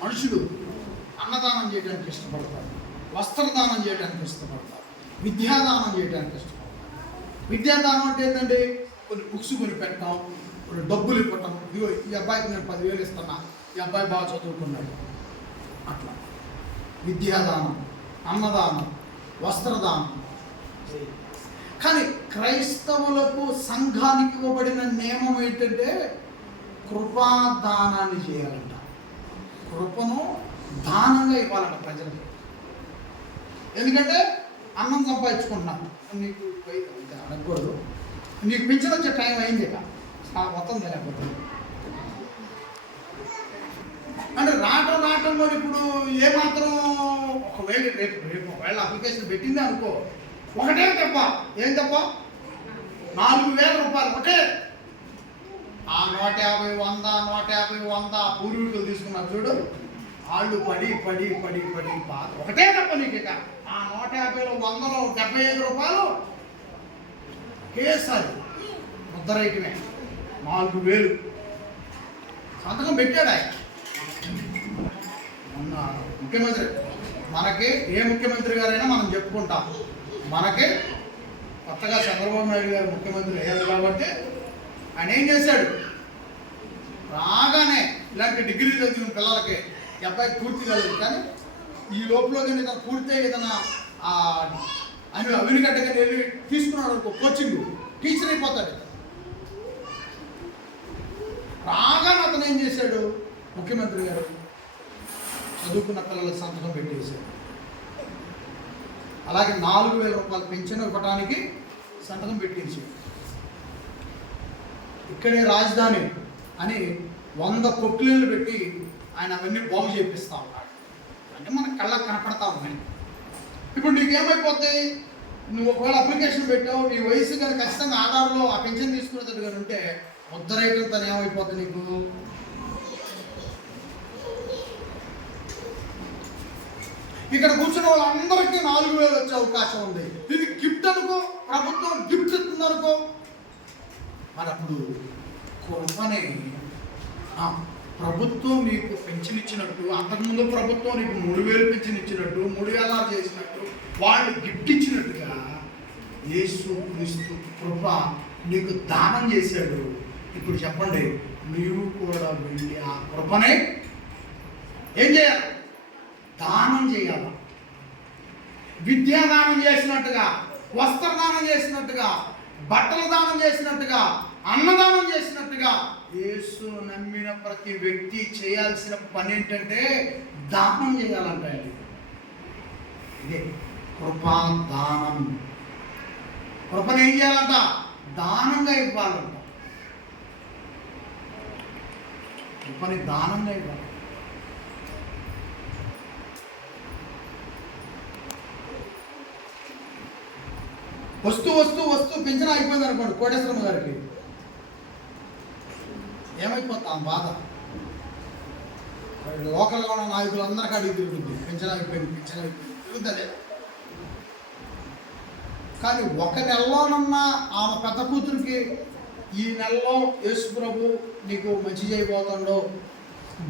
మనుషులు అన్నదానం చేయడానికి ఇష్టపడతారు, వస్త్రదానం చేయడానికి ఇష్టపడతారు, విద్యాదానం చేయడానికి ఇష్టపడతారు. విద్యాదానం అంటే ఏంటంటే కొన్ని బుక్స్ కొని పెట్టడం, కొన్ని డబ్బులు ఇవ్వటం. ఇదిగో ఈ అబ్బాయికి నేను 10,000 ఇస్తున్నా, ఈ అబ్బాయి బాగా చదువుకున్నాడు, అట్లా. విద్యాదానం, అన్నదానం, వస్త్రదానం. కానీ క్రైస్తవులకు సంఘానికి ఇవ్వబడిన నియమం ఏంటంటే కృపాదానాన్ని చేయాలంట. కృపను దానంగా ఇవ్వాలంట ప్రజలకు. ఎందుకంటే అన్నం సంపాదించుకుంటున్నాను, నీకు అడగకూడదు, నీకు పింఛన్ వచ్చే టైం అయింది ఇక మొత్తం తెలియకపోతే అంటే రావటం కూడా ఇప్పుడు ఏమాత్రం ఒకవేళ రేపు ఒకవేళ అప్లికేషన్ పెట్టింది అనుకో, ఒకటే తప్ప. ఏం తప్ప? 4,000 రూపాయలు ఒకటే. ఆ 150, 100, 150, 100 పూర్వీకులు తీసుకున్నారు చూడు, వాళ్ళు పడి బాధ. ఒకటే తప్ప నీకు ఇక ఆ 150లో 100లో 75 రూపాయలు ఒకేసారి ముద్దరైకినే 4,000 సంతకం పెట్టాడు ఆయన. మొన్న ముఖ్యమంత్రి, మనకి ఏ ముఖ్యమంత్రి గారైనా మనం చెప్పుకుంటాం, మనకి కొత్తగా చంద్రబాబు నాయుడు గారు ముఖ్యమంత్రి అయ్యారు కాబట్టి ఆయన ఏం చేశాడు, రాగానే ఇలాంటి డిగ్రీ చదివిన పిల్లలకి ఈ అబ్బాయికి పూర్తి కాలేదు, కానీ ఈ లోపల ఏదైనా పూర్తి ఏదైనా అని అవినిగడ్డగా వెళ్ళి తీసుకున్నాడు అనుకో, కోచింగ్ టీచర్ అయిపోతాడు. రాగానే అతను ఏం చేశాడు, ముఖ్యమంత్రి గారు చదువుకున్న పిల్లలకు సంతకం పెట్టేశాడు. అలాగే 4,000 రూపాయలు పెన్షన్ ఇవ్వడానికి సంతకం పెట్టేశాడు. ఇక్కడే రాజధాని అని 100 కొట్లేళ్ళు పెట్టి ఆయన అవన్నీ బాగు చేపిస్తూ ఉన్నాడు. అంటే మన కళ్ళకు కనపడతా ఉన్నాయి. ఇప్పుడు నీకేమైపోతాయి, నువ్వు ఒకవేళ అప్లికేషన్ పెట్టావు, నీ వయసు కానీ ఖచ్చితంగా ఆధార్లో ఆ పెన్షన్ తీసుకునేటట్టు కానీ ఉంటే ముద్దరైతే తను ఏమైపోతుంది నీకు. ఇక్కడ కూర్చున్న వాళ్ళందరికీ 4,000 వచ్చే అవకాశం ఉంది. ఇది గిఫ్ట్ అనుకో, ప్రభుత్వం గిఫ్ట్ ఇస్తుంది అనుకో, మరి అప్పుడు కృపనే. ప్రభుత్వం నీకు పెన్షన్ ఇచ్చినట్టు, అంతకుముందు ప్రభుత్వం నీకు 3,000 పెన్షన్ ఇచ్చినట్టు, 3,000 చేసినట్టు, వాళ్ళు గిఫ్ట్ ఇచ్చినట్టుగా యేసుక్రీస్తు కృప నీకు దానం చేశాడు. ఇప్పుడు చెప్పండి, నీవు కూడా వెళ్ళి ఆ కృపనే ఏం చేయాలి? దానం చేయాలి. విద్యాదానం చేసినట్టుగా, వస్త్రదానం చేసినట్టుగా, బట్టల దానం చేసినట్టుగా, అన్నదానం చేసినట్టుగా యేసు నమ్మిన ప్రతి వ్యక్తి చేయాల్సిన పని ఏంటంటే దానం చేయాలంట. ఇదే కృపాదానం. కృపను ఏం చేయాలంట? దానంగా ఇవ్వాలంట. ఈ పని దానంగా ఇవ్వాలి. వస్తూ వస్తూ వస్తూ పింఛన్ అయిపోయింది అనుకోండి కోటేశ్వరమ్మ గారికి, ఏమైపోతాం బాధ. లోకల్గా ఉన్న నాయకులందరికీ అడిగి తిరుగుతుంది, పింఛన్ అయిపోయింది తిరుగుతుంది. కానీ ఒక నెలలోనన్నా ఆమె పెద్ద కూతురికి ఈ నెలలో యేసు ప్రభు నీకు మంచి చేయబోతుండో,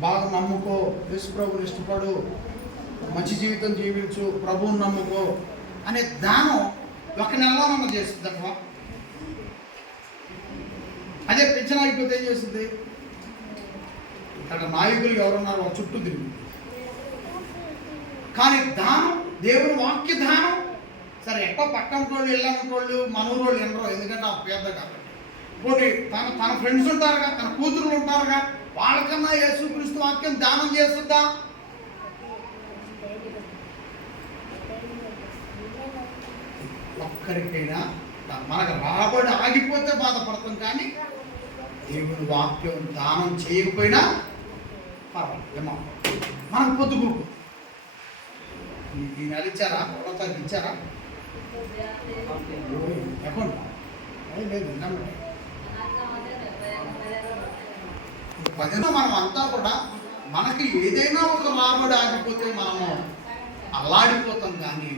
బాగా నమ్ముకో, యేసు ప్రభుని ఇష్టపడు, మంచి జీవితం జీవించు, ప్రభువుని నమ్ముకో అనే దానం ఒక నెలలోనన్నా చేస్తుంది అక్క. అదే పింఛన్ అయిపోతే ఏం చేస్తుంది? ఇక్కడ నాయకులు ఎవరున్నారు వాళ్ళ చుట్టూ తిరిగి. కానీ దానం, దేవుని వాక్య దానం, సరే ఎక్కడో పక్కన వాళ్ళు వెళ్ళామనుకోళ్ళు, మనూరోళ్ళు ఎన్నరో, ఎందుకంటే ఆ పేద కాబట్టి. పోనీ తన ఫ్రెండ్స్ ఉంటారుగా, తన కూతురులు ఉంటారుగా, వాళ్ళకన్నా యేసుక్రీస్తు వాక్యం దానం చేస్తుందా? ఒక్కరికైనా మనకు రాబడి ఆగిపోతే బాధపడతాం, కానీ దేవుని వాక్యం దానం చేయకపోయినా పర్వాలేదు. ఏమో మనం పొద్దుగురు ఈ నెల ఇచ్చారా, ఒకసారి ఇచ్చారా అకౌంట్ లేదు. పదిలో మనం అంతా కూడా మనకి ఏదైనా ఒక రాబడి ఆగిపోతే మనము అల్లాడిపోతాం, కానీ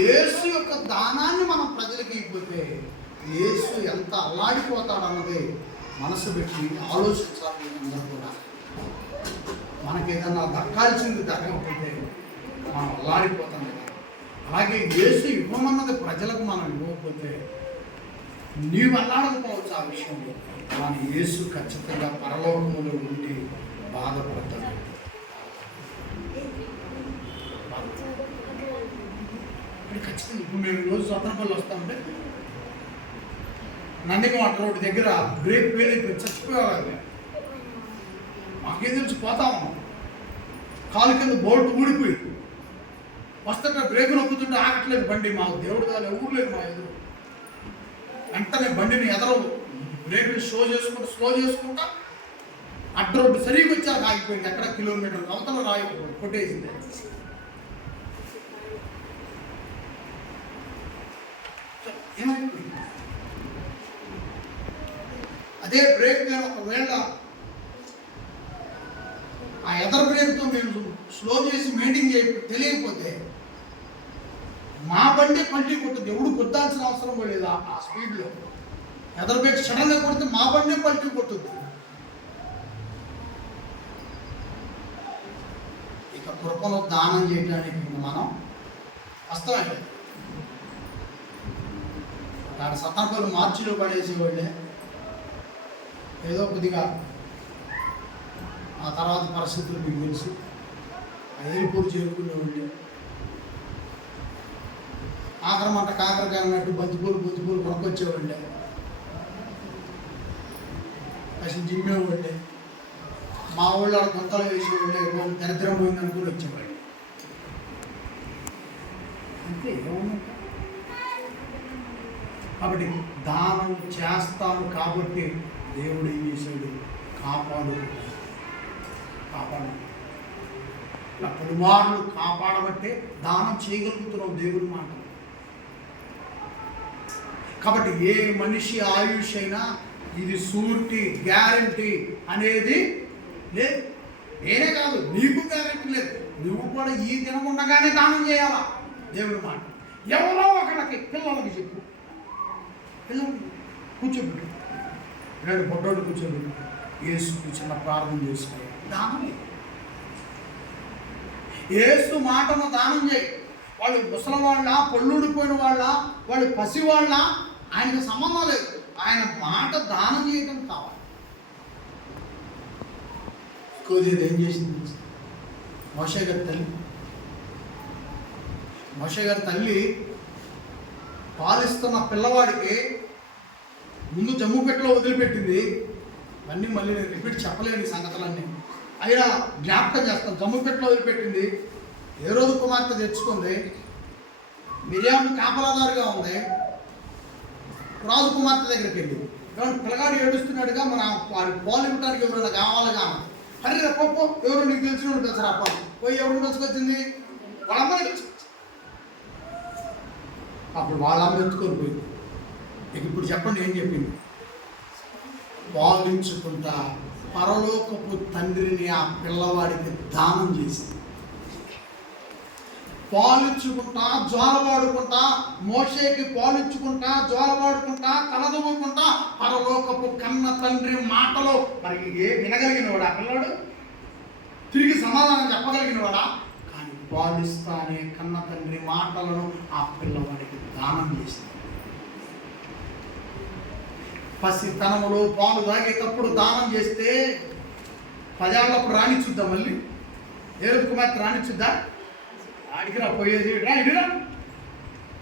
యేసు యొక్క దానాన్ని మనం ప్రజలకు ఇవ్వకపోతే యేసు ఎంత అల్లాడిపోతాడన్నది మనసు పెట్టి ఆలోచించాలి. అందరూ కూడా మనకి ఏదన్నా దక్కాల్సింది దక్కకపోతే మనం అల్లాడిపోతాం కదా. అలాగే యేసు ఇవ్వమన్నది ప్రజలకు మనం ఇవ్వకపోతే నీవు అల్లాడకపోవచ్చు ఆ విషయంలో, కానీ యేసు ఖచ్చితంగా పరలోకములో ఉండి బాధపడతాడు. ఖచ్చితంగా ఇప్పుడు మేము రోజు స్వతంత్రంలో వస్తామంటే నందిగమాట రోడ్డు దగ్గర బ్రేక్ ఫెయిల్ అయిపోయి చచ్చిపోయేవాళ్ళు. మాకేం తెలిసి పోతాము, కాలు కింద బోల్ట్ ఊడిపోయి వస్తుంటే బ్రేక్ నొక్కుతుంటే ఆగట్లేదు బండి. మాకు దేవుడు కాదు, ఎవరు లేదు మా ఎదురు. వెంటనే బండిని ఎదరు బ్రేకుని స్లో చేసుకుంటా అడ్డ రోడ్డు సరిగ్గా వచ్చాక ఆగిపోయింది. ఎక్కడ కిలోమీటర్ అవతల రాయి కొట్టేసింది. ఏమైపోయింది? అదే బ్రేక్ మీద ఒకవేళ ఆ ఎదర్ బ్రేక్తో మేము స్లో చేసి మెయింటైన్ తెలియకపోతే మా బండి పల్టీ కొట్టుద్ది. ఎవడు కొట్టాల్సిన అవసరం లేదు. ఆ స్పీడ్లో ఎదర్ బ్రేక్ సడన్గా కొడితే మా బండి పల్టీ కొట్టుద్ది. ఇక కృపను దానం చేయడానికి మనం వస్తామండి. దాని సతాపలు మార్చిలో పడేసేవాళ్ళే, ఏదో కొద్దిగా ఆ తర్వాత పరిస్థితులు మీకు తెలుసు, ఏలుపూరు చేరుకునేవాళ్ళే. ఆఖరమంట కాకరకాయ అన్నట్టు బంతిపూలు కొనుక్కొచ్చేవాళ్ళే, అసలు జిమ్మేవాళ్ళే. మా ఊళ్ళో కొంతలో వేసేవాళ్ళే, దరిద్రం పోయింది అనుకుని వచ్చేవాళ్ళు. అంతే ఏమన్నా. కాబట్టి దానం చేస్తాను కాబట్టి దేవుడు ఏం చేశాడు? కాపాడు. ఇలా పలుమార్లు కాపాడబట్టే దానం చేయగలుగుతున్నాం దేవుడి మాట. కాబట్టి ఏ మనిషి ఆయుష్ అయినా ఇది షూరిటీ గ్యారంటీ అనేది లేదు. నేనే కాదు, నీకు గ్యారంటీ లేదు. నువ్వు కూడా ఈ దినం ఉండగానే దానం చేయాలా దేవుడి మాట. ఎవరో ఒకళ్ళకి పిల్లలకి చెప్పు, పిల్లలకి కూర్చోబెట్టు, రెండు పొట్టోడు కూర్చోబెట్టు, యేసుకు చిన్న ప్రార్థన చేసుకో, దానం చేయి. యేసు మాటను దానం చేయి. వాళ్ళు ముసలి వాళ్ళ, పొల్లుడిపోయిన వాళ్ళ, వాళ్ళు పసివాళ్ళ, ఆయనకు సంబంధం లేదు. ఆయన మాట దానం చేయడం కావాలి. కొద్దిగా ఏం చేసింది? మోషే గారి తల్లి పాలిస్తున్న పిల్లవాడికి ముందు జమ్ముపెట్టలో వదిలిపెట్టింది. ఇవన్నీ మళ్ళీ నేను రిపీట్ చెప్పలేని సంగతులన్నీ అయినా జ్ఞాపకం చేస్తాను. జమ్ముపెట్టలో వదిలిపెట్టింది. ఏ రోజు కుమార్తె తెచ్చుకుంది. మిరియాము కాపలాదారుగా ఉంది. రాజు కుమార్తె దగ్గరికి వెళ్ళి, పిల్లగాడు ఏడుస్తున్నాడుగా, మన వాడి పాలు ఇవ్వడానికి ఎవరైనా కావాలిగా అరే పోపో, ఎవరు నీకు తెలిసిన తెలుసా అప్ప, పోయి ఎవరు తెలుసుకొచ్చింది, వాళ్ళమ్మని తెలుసుకొచ్చింది. అప్పుడు వాళ్ళమ్మ ఎత్తుకొని పోయింది. ఇప్పుడు చెప్పండి ఏం చెప్పింది? పాలించుకుంటా పరలోకపు తండ్రిని ఆ పిల్లవాడికి దానం చేసింది. పాలించుకుంటా జ్వాలబాడుకుంటా, మోషేకి పాలించుకుంటా జ్వాలబాడుకుంటా తలదువ్వుకుంటా పరలోకపు కన్న తండ్రి మాటలో మరి వినగలిగిన వాడు ఆ పిల్లవాడు, తిరిగి సమాధానం చెప్పగలిగిన వాడా? కానీ పాలిస్తానే కన్న తండ్రి మాటలను ఆ పిల్లవాడికి దానం చేసింది. పసితనములో పాలు తాగేటప్పుడు దానం చేస్తే 10 ఏళ్ళప్పుడు రాణించుద్దా? మళ్ళీ ఏరుడు కుమార్తె రాణించుద్దా? ఆడికి రా పోయేది రా ఇడిరా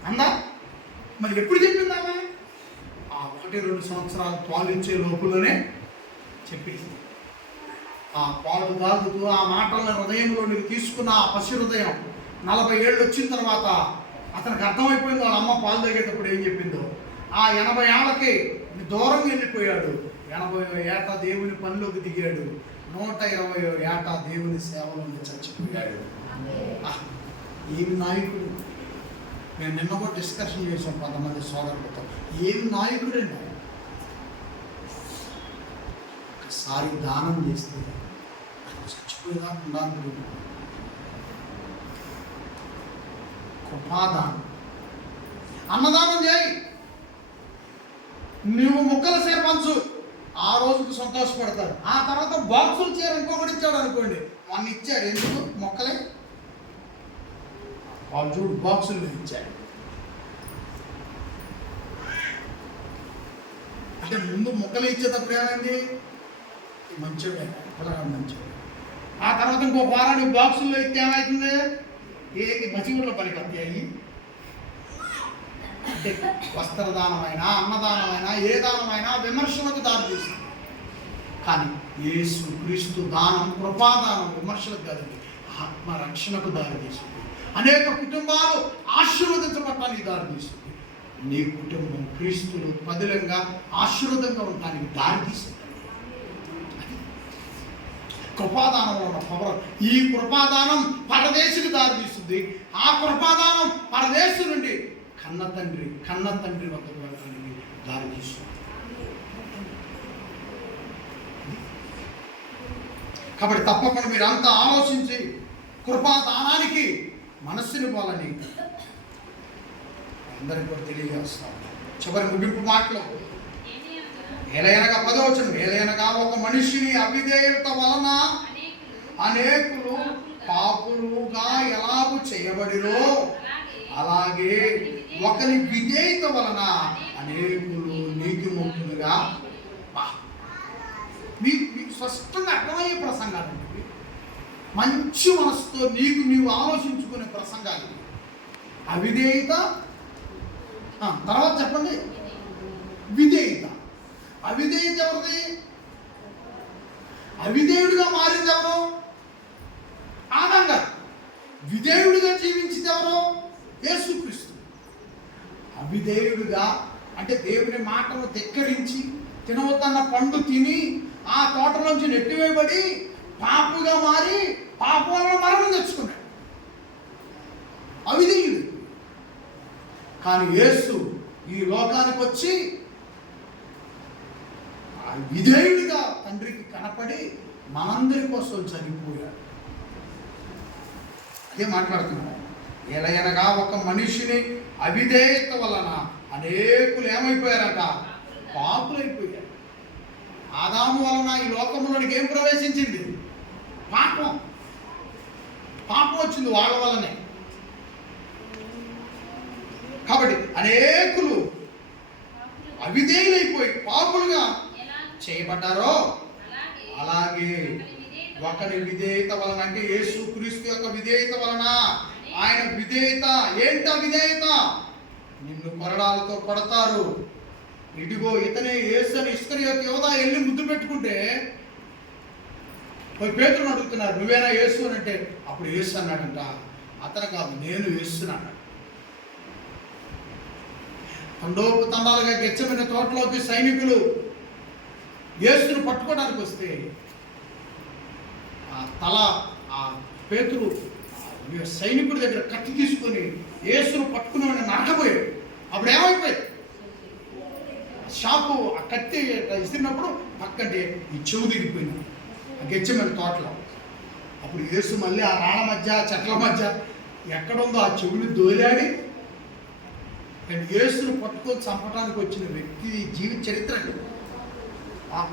అందా? మరి ఎప్పుడు చెప్పిందామా? ఆ 1-2 సంవత్సరాలు పాలించే లోపులోనే చెప్పేసింది. ఆ పాలు తాగుతూ ఆ మాటలను హృదయంలోనికి తీసుకున్న ఆ పసి హృదయం 40 ఏళ్ళు వచ్చిన తర్వాత అతనికి అర్థమైపోయింది వాళ్ళ అమ్మ పాలు తాగేటప్పుడు ఏం చెప్పిందో. ఆ 80 ఏళ్ళకి దూరం వెళ్ళిపోయాడు. 80వ ఏట దేవుని పనిలోకి దిగాడు. 120వ ఏట దేవుని సేవలో చచ్చిపోయాడు. ఏమి నాయకుడు! మేము నిన్న కూడా డిస్కషన్ చేసాం కొంతమంది సోదరులతో. ఏమి నాయకుడండి! ఒకసారి దానం చేస్తే చచ్చిపోయేదా ఉండాలి. కృపాదానం. అన్నదానం చేయి, నువ్వు ముక్కల సేర పంచు, ఆ రోజుకు సంతోషపడతారు. ఆ తర్వాత బాక్సులు చీర ఇంకొకటి ఇచ్చాడు అనుకోండి, వాడిని ఇచ్చాడు. ఎందుకు? మొక్కలే వాళ్ళు చూడు బాక్సులు ఇచ్చాడు. అంటే ముందు మొక్కలు ఇచ్చేటప్పుడు ఏమైంది? మంచిగా మంచిగా. ఆ తర్వాత ఇంకో వారానికి బాక్సుల్లో ఇస్తే ఏమవుతుంది? మసిగుడ్ల పనికి అయ్యి అంటే వస్త్రదానమైనా అన్నదానమైనా ఏ దానమైనా విమర్శలకు దారితీస్తుంది. కానీ యేసు క్రీస్తు దానం, కృపాదానం విమర్శలకు కాదండి, ఆత్మరక్షణకు దారితీస్తుంది. అనేక కుటుంబాలు ఆశీర్వదించబడటానికి దారితీస్తుంది. నీ కుటుంబం క్రీస్తులు పదిలంగా ఆశీర్వాదంగా ఉండటానికి దారితీస్తుంది. కృపాదానంలో ఉన్న పవర్. ఈ కృపాదానం పరదేశికి దారితీస్తుంది. ఆ కృపాదానం పరదేశం నుండి కన్న తండ్రి వద్దకు వెళ్ళడానికి దారితీస్తుంది. కాబట్టి తప్పకుండా మీరు అంతా ఆలోచించి కృపాదానానికి మనస్సుని పోలని అందరికీ కూడా తెలియజేస్తాం. చివరి ముగింపు మాటలు ఏలయనగా 10వ వచనం, ఏలయనగా ఒక మనిషిని అవిధేయత వలన అనేకులు పాపులుగా ఎలాగూ చేయబడిరో అలాగే ఒకరి విధేయత వలన అనేకులు నీతిమంతులుగా. మీకు స్పష్టంగా అర్థమయ్యే ప్రసంగాలు, మంచి మనసుతో నీవు ఆలోచించుకునే ప్రసంగాలు. అవిధేయత, తర్వాత చెప్పండి విధేయత. అవిధేయత ఎవరిది? అవిధేయుడిగా మారింది ఎవరు? ఆదాం గారు. విధేయుడిగా జీవించింది ఎవరు? యేసుక్రీస్తు. అవిధేయుడిగా అంటే దేవుని మాటను ధిక్కరించి తినవద్దన్న పండు తిని ఆ తోటలోంచి నెట్టివేయబడి పాపుగా మారి పాపం వలన మరణం తెచ్చుకున్నాడు. అవిధేయుడు. కానీ యేసు ఈ లోకానికి వచ్చి విధేయుడిగా తండ్రికి కనపడి మనందరి కోసం చనిపోయాడు. అదే మాట్లాడుతున్నాడు. ఎలయనగా ఒక మనిషిని అవిధేయత వలన అనేకులు ఏమైపోయారట? పాపులైపోయారు. ఆదాము వలన ఈ లోకంలోనికి ఏం ప్రవేశించింది? పాపం వచ్చింది వాళ్ళ వలనే. కాబట్టి అనేకులు అవిధేయులైపోయి పాపులుగా చేయబడ్డారో అలాగే ఒకరి విధేయత వలన, అంటే యేసు క్రీస్తు యొక్క విధేయత వలన, ఆయన విధేయత ఏంట? విధేయత నిన్ను కొరడాలతో కొడతారు, ఇదిగో ఇతనే యేసు అని ఇస్కరియోతు యోధా వెళ్ళి ముద్దు పెట్టుకుంటే పేతురుని అడుగుతున్నారు, నువ్వేనా యేసు అని అంటే అప్పుడు యేసు అన్నాడంట. అతను కాదు, నేను యేసున్నాడు. తండోపతండాలుగా గెచ్చమైన తోటలోకి సైనికులు యేసును పట్టుకోవడానికి వస్తే ఆ తల ఆ పేతురు సైనికుడి దగ్గర కత్తి తీసుకొని యేసును పట్టుకుని నరకబోయాడు. అప్పుడు ఏమైపోయాడు? షాపు ఆ కత్తి ఇస్తున్నప్పుడు పక్కంటే ఈ చెవు దిగిపోయింది ఆ గెచ్చమని తోటలో. అప్పుడు యేసు మళ్ళీ ఆ రాళ్ళ మధ్య చెట్ల మధ్య ఎక్కడుందో ఆ చెవుని దోలాడి యేసును పట్టుకొని చంపడానికి వచ్చిన వ్యక్తి జీవిత చరిత్ర అండి.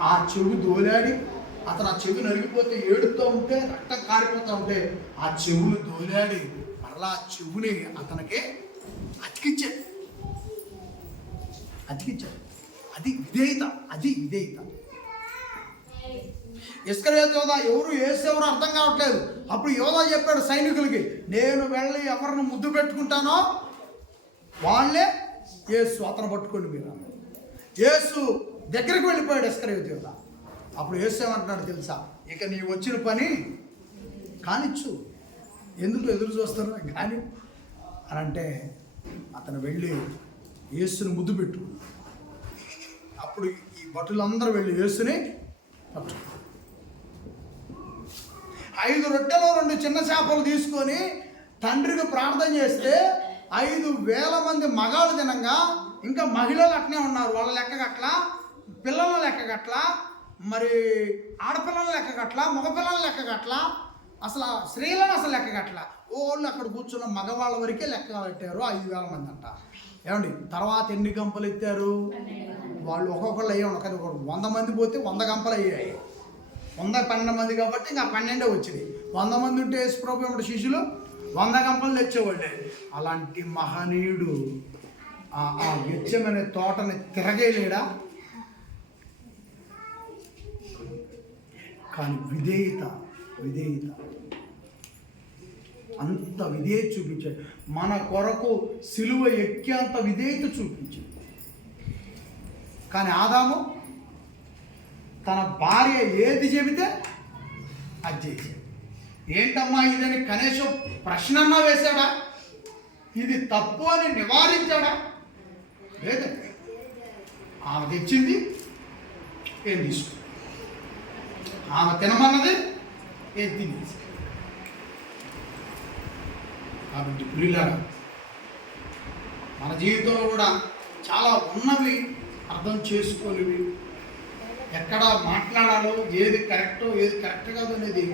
ఆ చెవు దోలాడి అతను ఆ చెవి నరిగిపోతే ఏడుతూ ఉంటే రక్తం కారిపోతూ ఉంటే ఆ చెవులు దోలాడి మరలా ఆ చెవుని అతనికి అతికించాడు. అది విధేయత. ఇస్కరియోతు యోధా ఎవరు యేసెవరు అర్థం కావట్లేదు. అప్పుడు యోధా చెప్పాడు సైనికులకి, నేను వెళ్ళి ఎవరిని ముద్దు పెట్టుకుంటానో వాళ్ళే యేసు, అతను పట్టుకోండి మీరు. యేసు దగ్గరికి వెళ్ళిపోయాడు ఇస్కరియోతు యోధా. అప్పుడు యేసు ఏమంటున్నాడు తెలుసా? ఇక నీ వచ్చిన పని కానిచ్చు, ఎందుకు ఎదురు చూస్తారు కానీ అని అంటే అతను వెళ్ళి యేసుని ముద్దు పెట్టు. అప్పుడు ఈ భటులందరూ వెళ్ళి యేసుని పట్టు. 5 రొట్టెలు 2 చిన్న చేపలు తీసుకొని తండ్రికి ప్రార్థన చేస్తే 5,000 మంది మగాళ్ళు తినంగా ఇంకా మహిళలు అట్నే ఉన్నారు. వాళ్ళ లెక్క గట్ల, పిల్లల లెక్క గట్ల, మరి ఆడపిల్లల లెక్క గట్ల, మగపిల్లల లెక్క గట్ల, అసలు స్త్రీలను అసలు లెక్క గట్ల. వాళ్ళు అక్కడ కూర్చున్న మగవాళ్ళ వరకే లెక్క పెట్టారు. 5,000 మంది అంట. ఏమండి తర్వాత ఎన్ని గంపలు ఎత్తారు? వాళ్ళు ఒక్కొక్కళ్ళు అయ్యాడు. కానీ 100 మంది పోతే 100 గంపలు అయ్యాయి. 12 మంది కాబట్టి ఇంకా 12 వచ్చింది. 100 మంది ఉంటే యేసు ప్రభు ఏమిటి శిష్యులు 100 గంపలు తెచ్చేవాళ్ళే. అలాంటి మహనీయుడు ఆ గెచ్చమనే తోటని తిరగలేడా? కానీ విధేయత అంత విధేయత చూపించాడు. మన కొరకు సిలువ ఎక్కేంత విధేయత చూపించాడు. కానీ ఆదాము తన భార్య ఏది చెబితే అది చేశాడు. ఏంటమ్మా ఇదని కనీసం ప్రశ్నన్నా వేశాడా? ఇది తప్పు అని నివారించాడా? లేదండి. ఆమె తెచ్చింది ఏం తీసుకుంది, ఆమె తినమన్నది ఏం తినేసి. కాబట్టి ప్రియులారా, మన జీవితంలో కూడా చాలా ఉన్నవి అర్థం చేసుకోనివి, ఎక్కడ మాట్లాడాలో, ఏది కరెక్టో ఏది కరెక్ట్ కాదు అనేది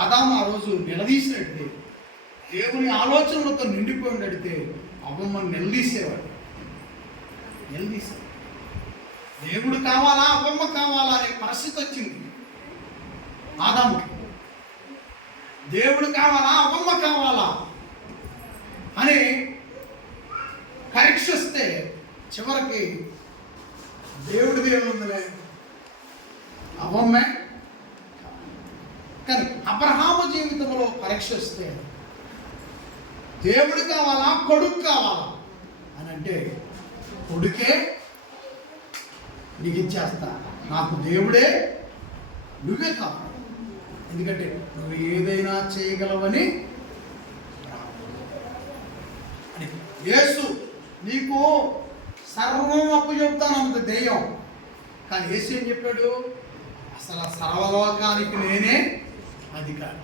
ఆదాము ఆ రోజు నిలదీసినట్టే, దేవుని ఆలోచనలతో నిండిపోయినట్టే అవ్వమ్మని నిలదీసేవాడు. దేవుడు కావాలా అవ్వమ్మ కావాలా అనే పరిస్థితి వచ్చింది ఆదాముకి. దేవుడు కావాలా అవ్వమ్మ కావాలా అని పరీక్షిస్తే చివరికి దేవుడిది ఏముందిలే అవ్వమ్మే. కానీ అబ్రహాము జీవితంలో పరీక్షిస్తే దేవుడు కావాలా కొడుకు కావాలా అని అంటే కొడుకే నీకు ఇచ్చేస్తా, నాకు దేవుడే నువ్వే కావాలి, ఎందుకంటే నువ్వు ఏదైనా చేయగలవని. యేసు నీకు సర్వం అప్పు చెబుతాను అంత దెయ్యం. కానీ యేసు ఏం చెప్పాడు? అసలు సర్వలోకానికి నేనే అధికారి.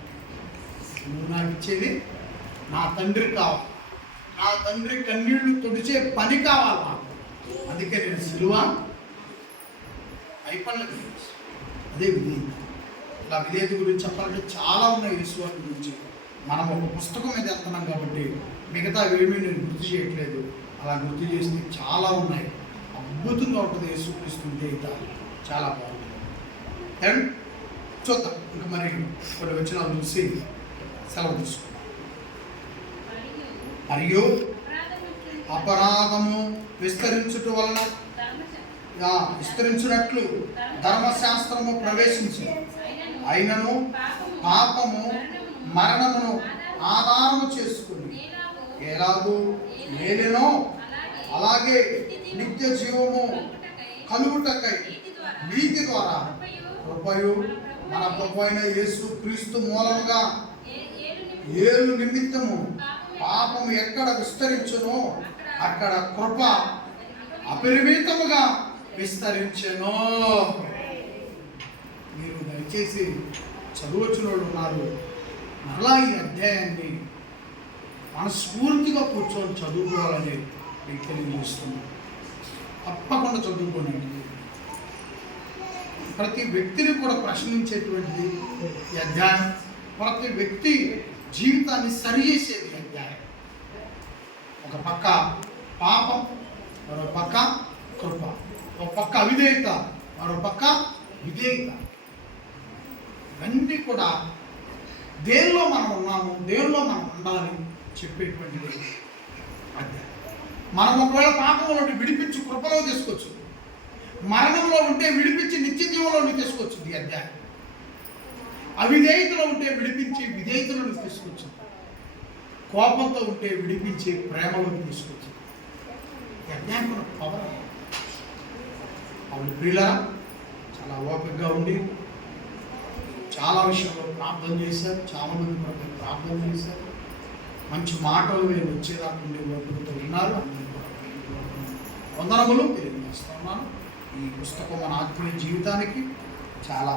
నువ్వు నాకు ఇచ్చేది నా తండ్రి కావాలి, నా తండ్రి కన్నీళ్లు తుడిచే పని కావాలి నాకు. అందుకే నేను సిలువ అయిపోలేదు. అదే విధేయత. ఇలా విధేయత గురించి చెప్పాలంటే చాలా ఉన్నాయి యేసు గురించి. మనం ఒక పుస్తకం మీద వెళ్తున్నాం కాబట్టి మిగతా ఏమీ నేను గుర్తు చేయట్లేదు. అలా గుర్తు చేస్తే చాలా ఉన్నాయి. అద్భుతంగా ఉంటుంది యేసుక్రీస్తు విధేయత, చాలా బాగుంటుంది. అండ్ చూద్దాం ఇంకా మరి కొన్ని వచనాలు చూసి సెలవు తీసుకుందాం. మరియు అపరాధము విస్తరించున్నట్లు ధర్మశాస్త్రము ప్రవేశించి అయినను పాపము మరణమును ఆధారము చేసుకుని ఎలాగూ ఏలెనో అలాగే నిత్య జీవము కలుగుటకై నీతి ద్వారా కృపయు మన ప్రభు అయిన యేసు క్రీస్తు మూలముగా ఏలు నిమిత్తము పాపము ఎక్కడ విస్తరించునో అక్కడ కృప అపరిమితముగా విస్తరించెను. మీరు దయచేసి చదువచ్చిన వాళ్ళు ఉన్నారు. మరలా ఈ అధ్యాయాన్ని మనస్ఫూర్తిగా కూర్చొని చదువుకోవాలని మీకు తెలియజేస్తున్నాను. తప్పకుండా చదువుకోనండి. ప్రతి వ్యక్తిని కూడా ప్రశ్నించేటువంటిది ఈ అధ్యాయం. ప్రతి వ్యక్తి జీవితాన్ని సరిచేసేది అధ్యాయం. ఒక పక్క పాపం, మరో పక్క కృప, ఒక పక్క అవిధేయత, మరో పక్క విధేయత. ఇవన్నీ కూడా దేనిలో మనం ఉన్నాము, దేనిలో మనం ఉండాలి చెప్పేటువంటిది అధ్యాయం. మనం ఒకవేళ పాపంలో నుండి విడిపించి కృపలో తీసుకోవచ్చు, మరణంలో ఉంటే విడిపించి నిత్య జీవంలోకి తీసుకోవచ్చు ఈ అధ్యాయం. అవిధేయతలో ఉంటే విడిపించి విధేయతలోకి తీసుకొచ్చు, కోపంతో ఉంటే విడిపించి ప్రేమలోకి తీసుకొచ్చు. ఈ అధ్యాయం మన పవర్. ఆవిడ ప్రియుల చాలా ఓపికగా ఉండి చాలా విషయంలో ప్రార్థన చేశారు. చాలా మంది కూడా ప్రార్థన చేశారు. మంచి మాటలు నేను వచ్చేదాకా ఉండే ఓపికతో ఉన్నారు. వందనములు తెలియజేస్తున్నాను. ఈ పుస్తకం మన ఆత్మీయ జీవితానికి చాలా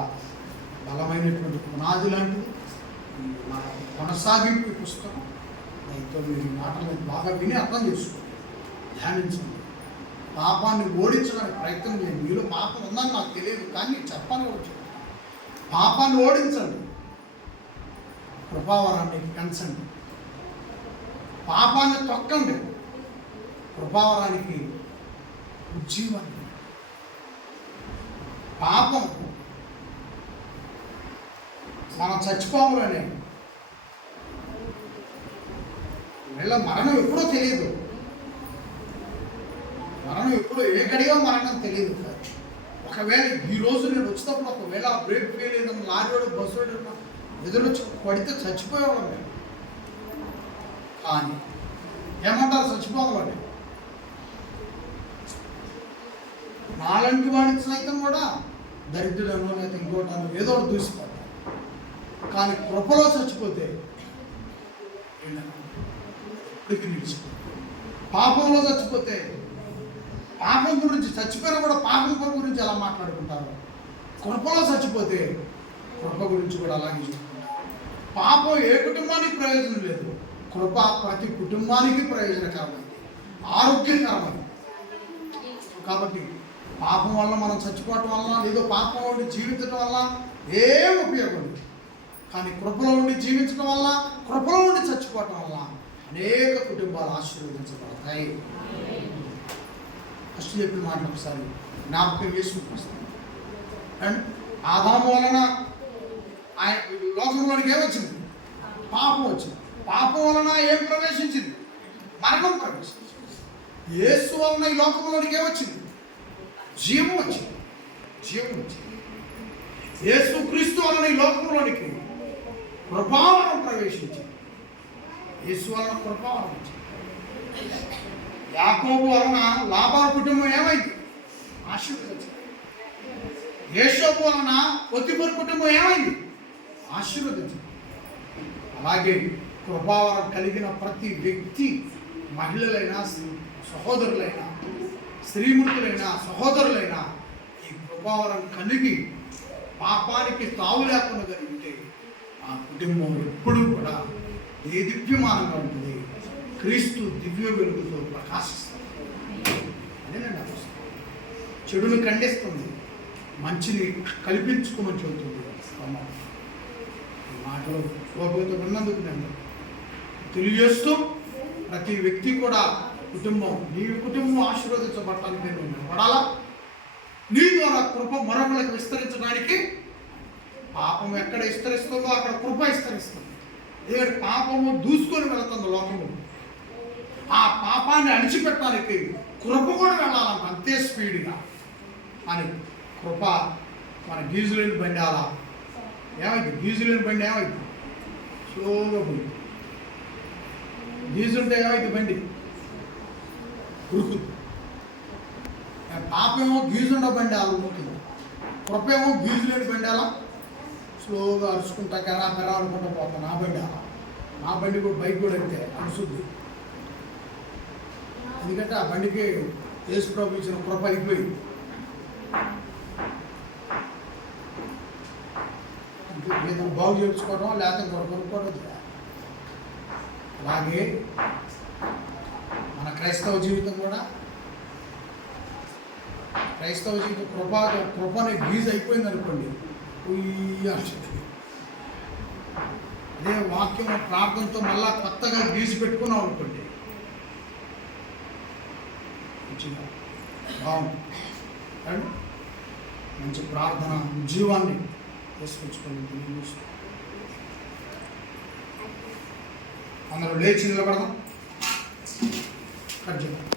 బలమైనటువంటి పునాది లాంటిది. మన కొనసాగింపు ఈ పుస్తకం. దాంతో మీరు మాటలు బాగా విని అర్థం చేసుకోండి, ధ్యానించండి. పాపాన్ని ఓడించడానికి ప్రయత్నం చేయండి. మీలో పాపం ఉందని నాకు తెలియదు, కానీ చెప్పని వచ్చి పాపాన్ని ఓడించండి, కృపావరాన్ని పెంచండి. పాపాన్ని తొక్కండి, కృపావరానికి ఉజ్జీవాన్ని. పాపం మనం చచ్చిపోవాలనే వీళ్ళ మరణం ఎప్పుడో తెలియదు. మరణం ఎప్పుడో ఏ గడియో మరణం తెలియదు. ఒకవేళ ఈ రోజు నేను వచ్చేటప్పుడు ఒకవేళ బ్రేక్ ఫెయిల్ ఏదైనా లారీడు బస్సు ఎదురొచ్చి పడితే చచ్చిపోయేవాళ్ళం మేము. కానీ ఏమంటారు చచ్చిపోవాలని? నాలంటి వాడికి సైతం కూడా దరిద్రుడనో లేదా ఇంకోటనో ఏదో ఒకటి దూసిపోతారు. కానీ కృపలో చచ్చిపోతే ఇప్పటికి నిలిచిపోతారు. పాపంలో చచ్చిపోతే పాపం గురించి చచ్చిపోయినా కూడా పాపం గురించి ఎలా మాట్లాడుకుంటారు. కృపలో చచ్చిపోతే కృప గురించి కూడా అలాగే చెప్పుకుంటారు. పాపం ఏ కుటుంబానికి ప్రయోజనం లేదు, కృప ప్రతి కుటుంబానికి ప్రయోజనకరమైంది, ఆరోగ్యకరమైంది. కాబట్టి పాపం వల్ల మనం చచ్చిపోవటం వల్ల, ఏదో పాపం ఉండి జీవించడం వల్ల ఏం ఉపయోగం లేదు. కానీ కృపలో ఉండి జీవించడం వల్ల, కృపలో ఉండి చచ్చిపోవటం వల్ల అనేక కుటుంబాలు ఆశీర్వదించబడతాయి. ఫస్ట్ చెప్పిన మాట ఒకసారి జ్ఞాపకం చేసుకుంటాం. అండ్ ఆదాము వలన ఆయన లోకంలోనికి ఏమొచ్చింది? పాపం వచ్చింది. పాపం వలన ఏం ప్రవేశించింది? మరణం ప్రవేశించింది. యేసు వలన ఈ లోకంలోనికి ఏమొచ్చింది? జీవం వచ్చింది. జీవం వచ్చింది. యేసు క్రీస్తు వలన ఈ లోకంలోనికి కృపావరం ప్రవేశించింది. యేసు వలన కృపావరం వచ్చింది. యాకోబు వలన లాభాల కుటుంబం ఏమైంది? ఆశీర్వదించింది. యేషోబు వలన పొత్తిఫరు కుటుంబం ఏమైంది? ఆశీర్వదించింది. అలాగే కృపావరం కలిగిన ప్రతి వ్యక్తి, మహిళలైనా సహోదరులైనా, స్త్రీమూర్తులైనా సహోదరులైనా ఈ కృపావరం కలిగి పాపానికి తావు లేకుండా కలిగితే ఆ కుటుంబం ఎప్పుడూ కూడా దివ్యమానంగా ఉంటుంది. క్రీస్తు దివ్య వెలుగుతో ప్రకాశిస్తుంది. అదేనండి ఆ పుస్తకం. చెడును ఖండిస్తుంది, మంచిని కల్పించుకోమని చెబుతుంది. ఈ మాటలు శోభతో విన్నందుకు నేను తెలియజేస్తూ, ప్రతి వ్యక్తి కూడా నీ కుటుంబం ఆశీర్వదించబడటానికి నేను నిలబడాలా. నీ ద్వారా కృప మరొకరికి విస్తరించడానికి. పాపం ఎక్కడ విస్తరిస్తుందో అక్కడ కృప విస్తరిస్తుంది. ఏ పాపము దూసుకొని వెళుతుందో లోకము, ఆ పాపాన్ని అణిచిపెట్టడానికి కృప కూడా వెళ్ళాలంట అంతే స్పీడ్గా. అని కృప మన గీజులేని బండి అలా ఏమైంది? గీజులేని బండి ఏమైంది? స్లోగా పోయింది. గీజు ఉంటే ఏమైంది? బండి ఉరుకుతుంది. పాపేమో గీజుండ బండి అలా ఉరుకుతుంది. కృప ఏమో గీజులేని బండి అలా స్లోగా అరుచుకుంటా కెరా పెరా అనుకుంటా పోతాను. ఆ బండి అలా, ఆ బండి కూడా బైక్ కూడా అయితే అరుసుద్ది. ఎందుకంటే ఆ బండికి యేసు ప్రభు ఇచ్చిన కృప అయిపోయింది. ఏదైనా బాగు చేయించుకోవడం లేకపోతే ఇంకొక కొనుక్కోవడం చేయాలి. అలాగే మన క్రైస్తవ జీవితం కూడా కృపని గీజ్ అయిపోయింది అనుకోండి, అదే వాక్యం ప్రార్థనతో మళ్ళా కొత్తగా గీజు పెట్టుకున్నాం అనుకోండి, మంచిగా బాగుంటుంది. మంచి ప్రార్థన జీవాన్ని తీసుకొచ్చుకోండి. అందరూ లేచి నిలబడదాం. కట్ చేద్దాం.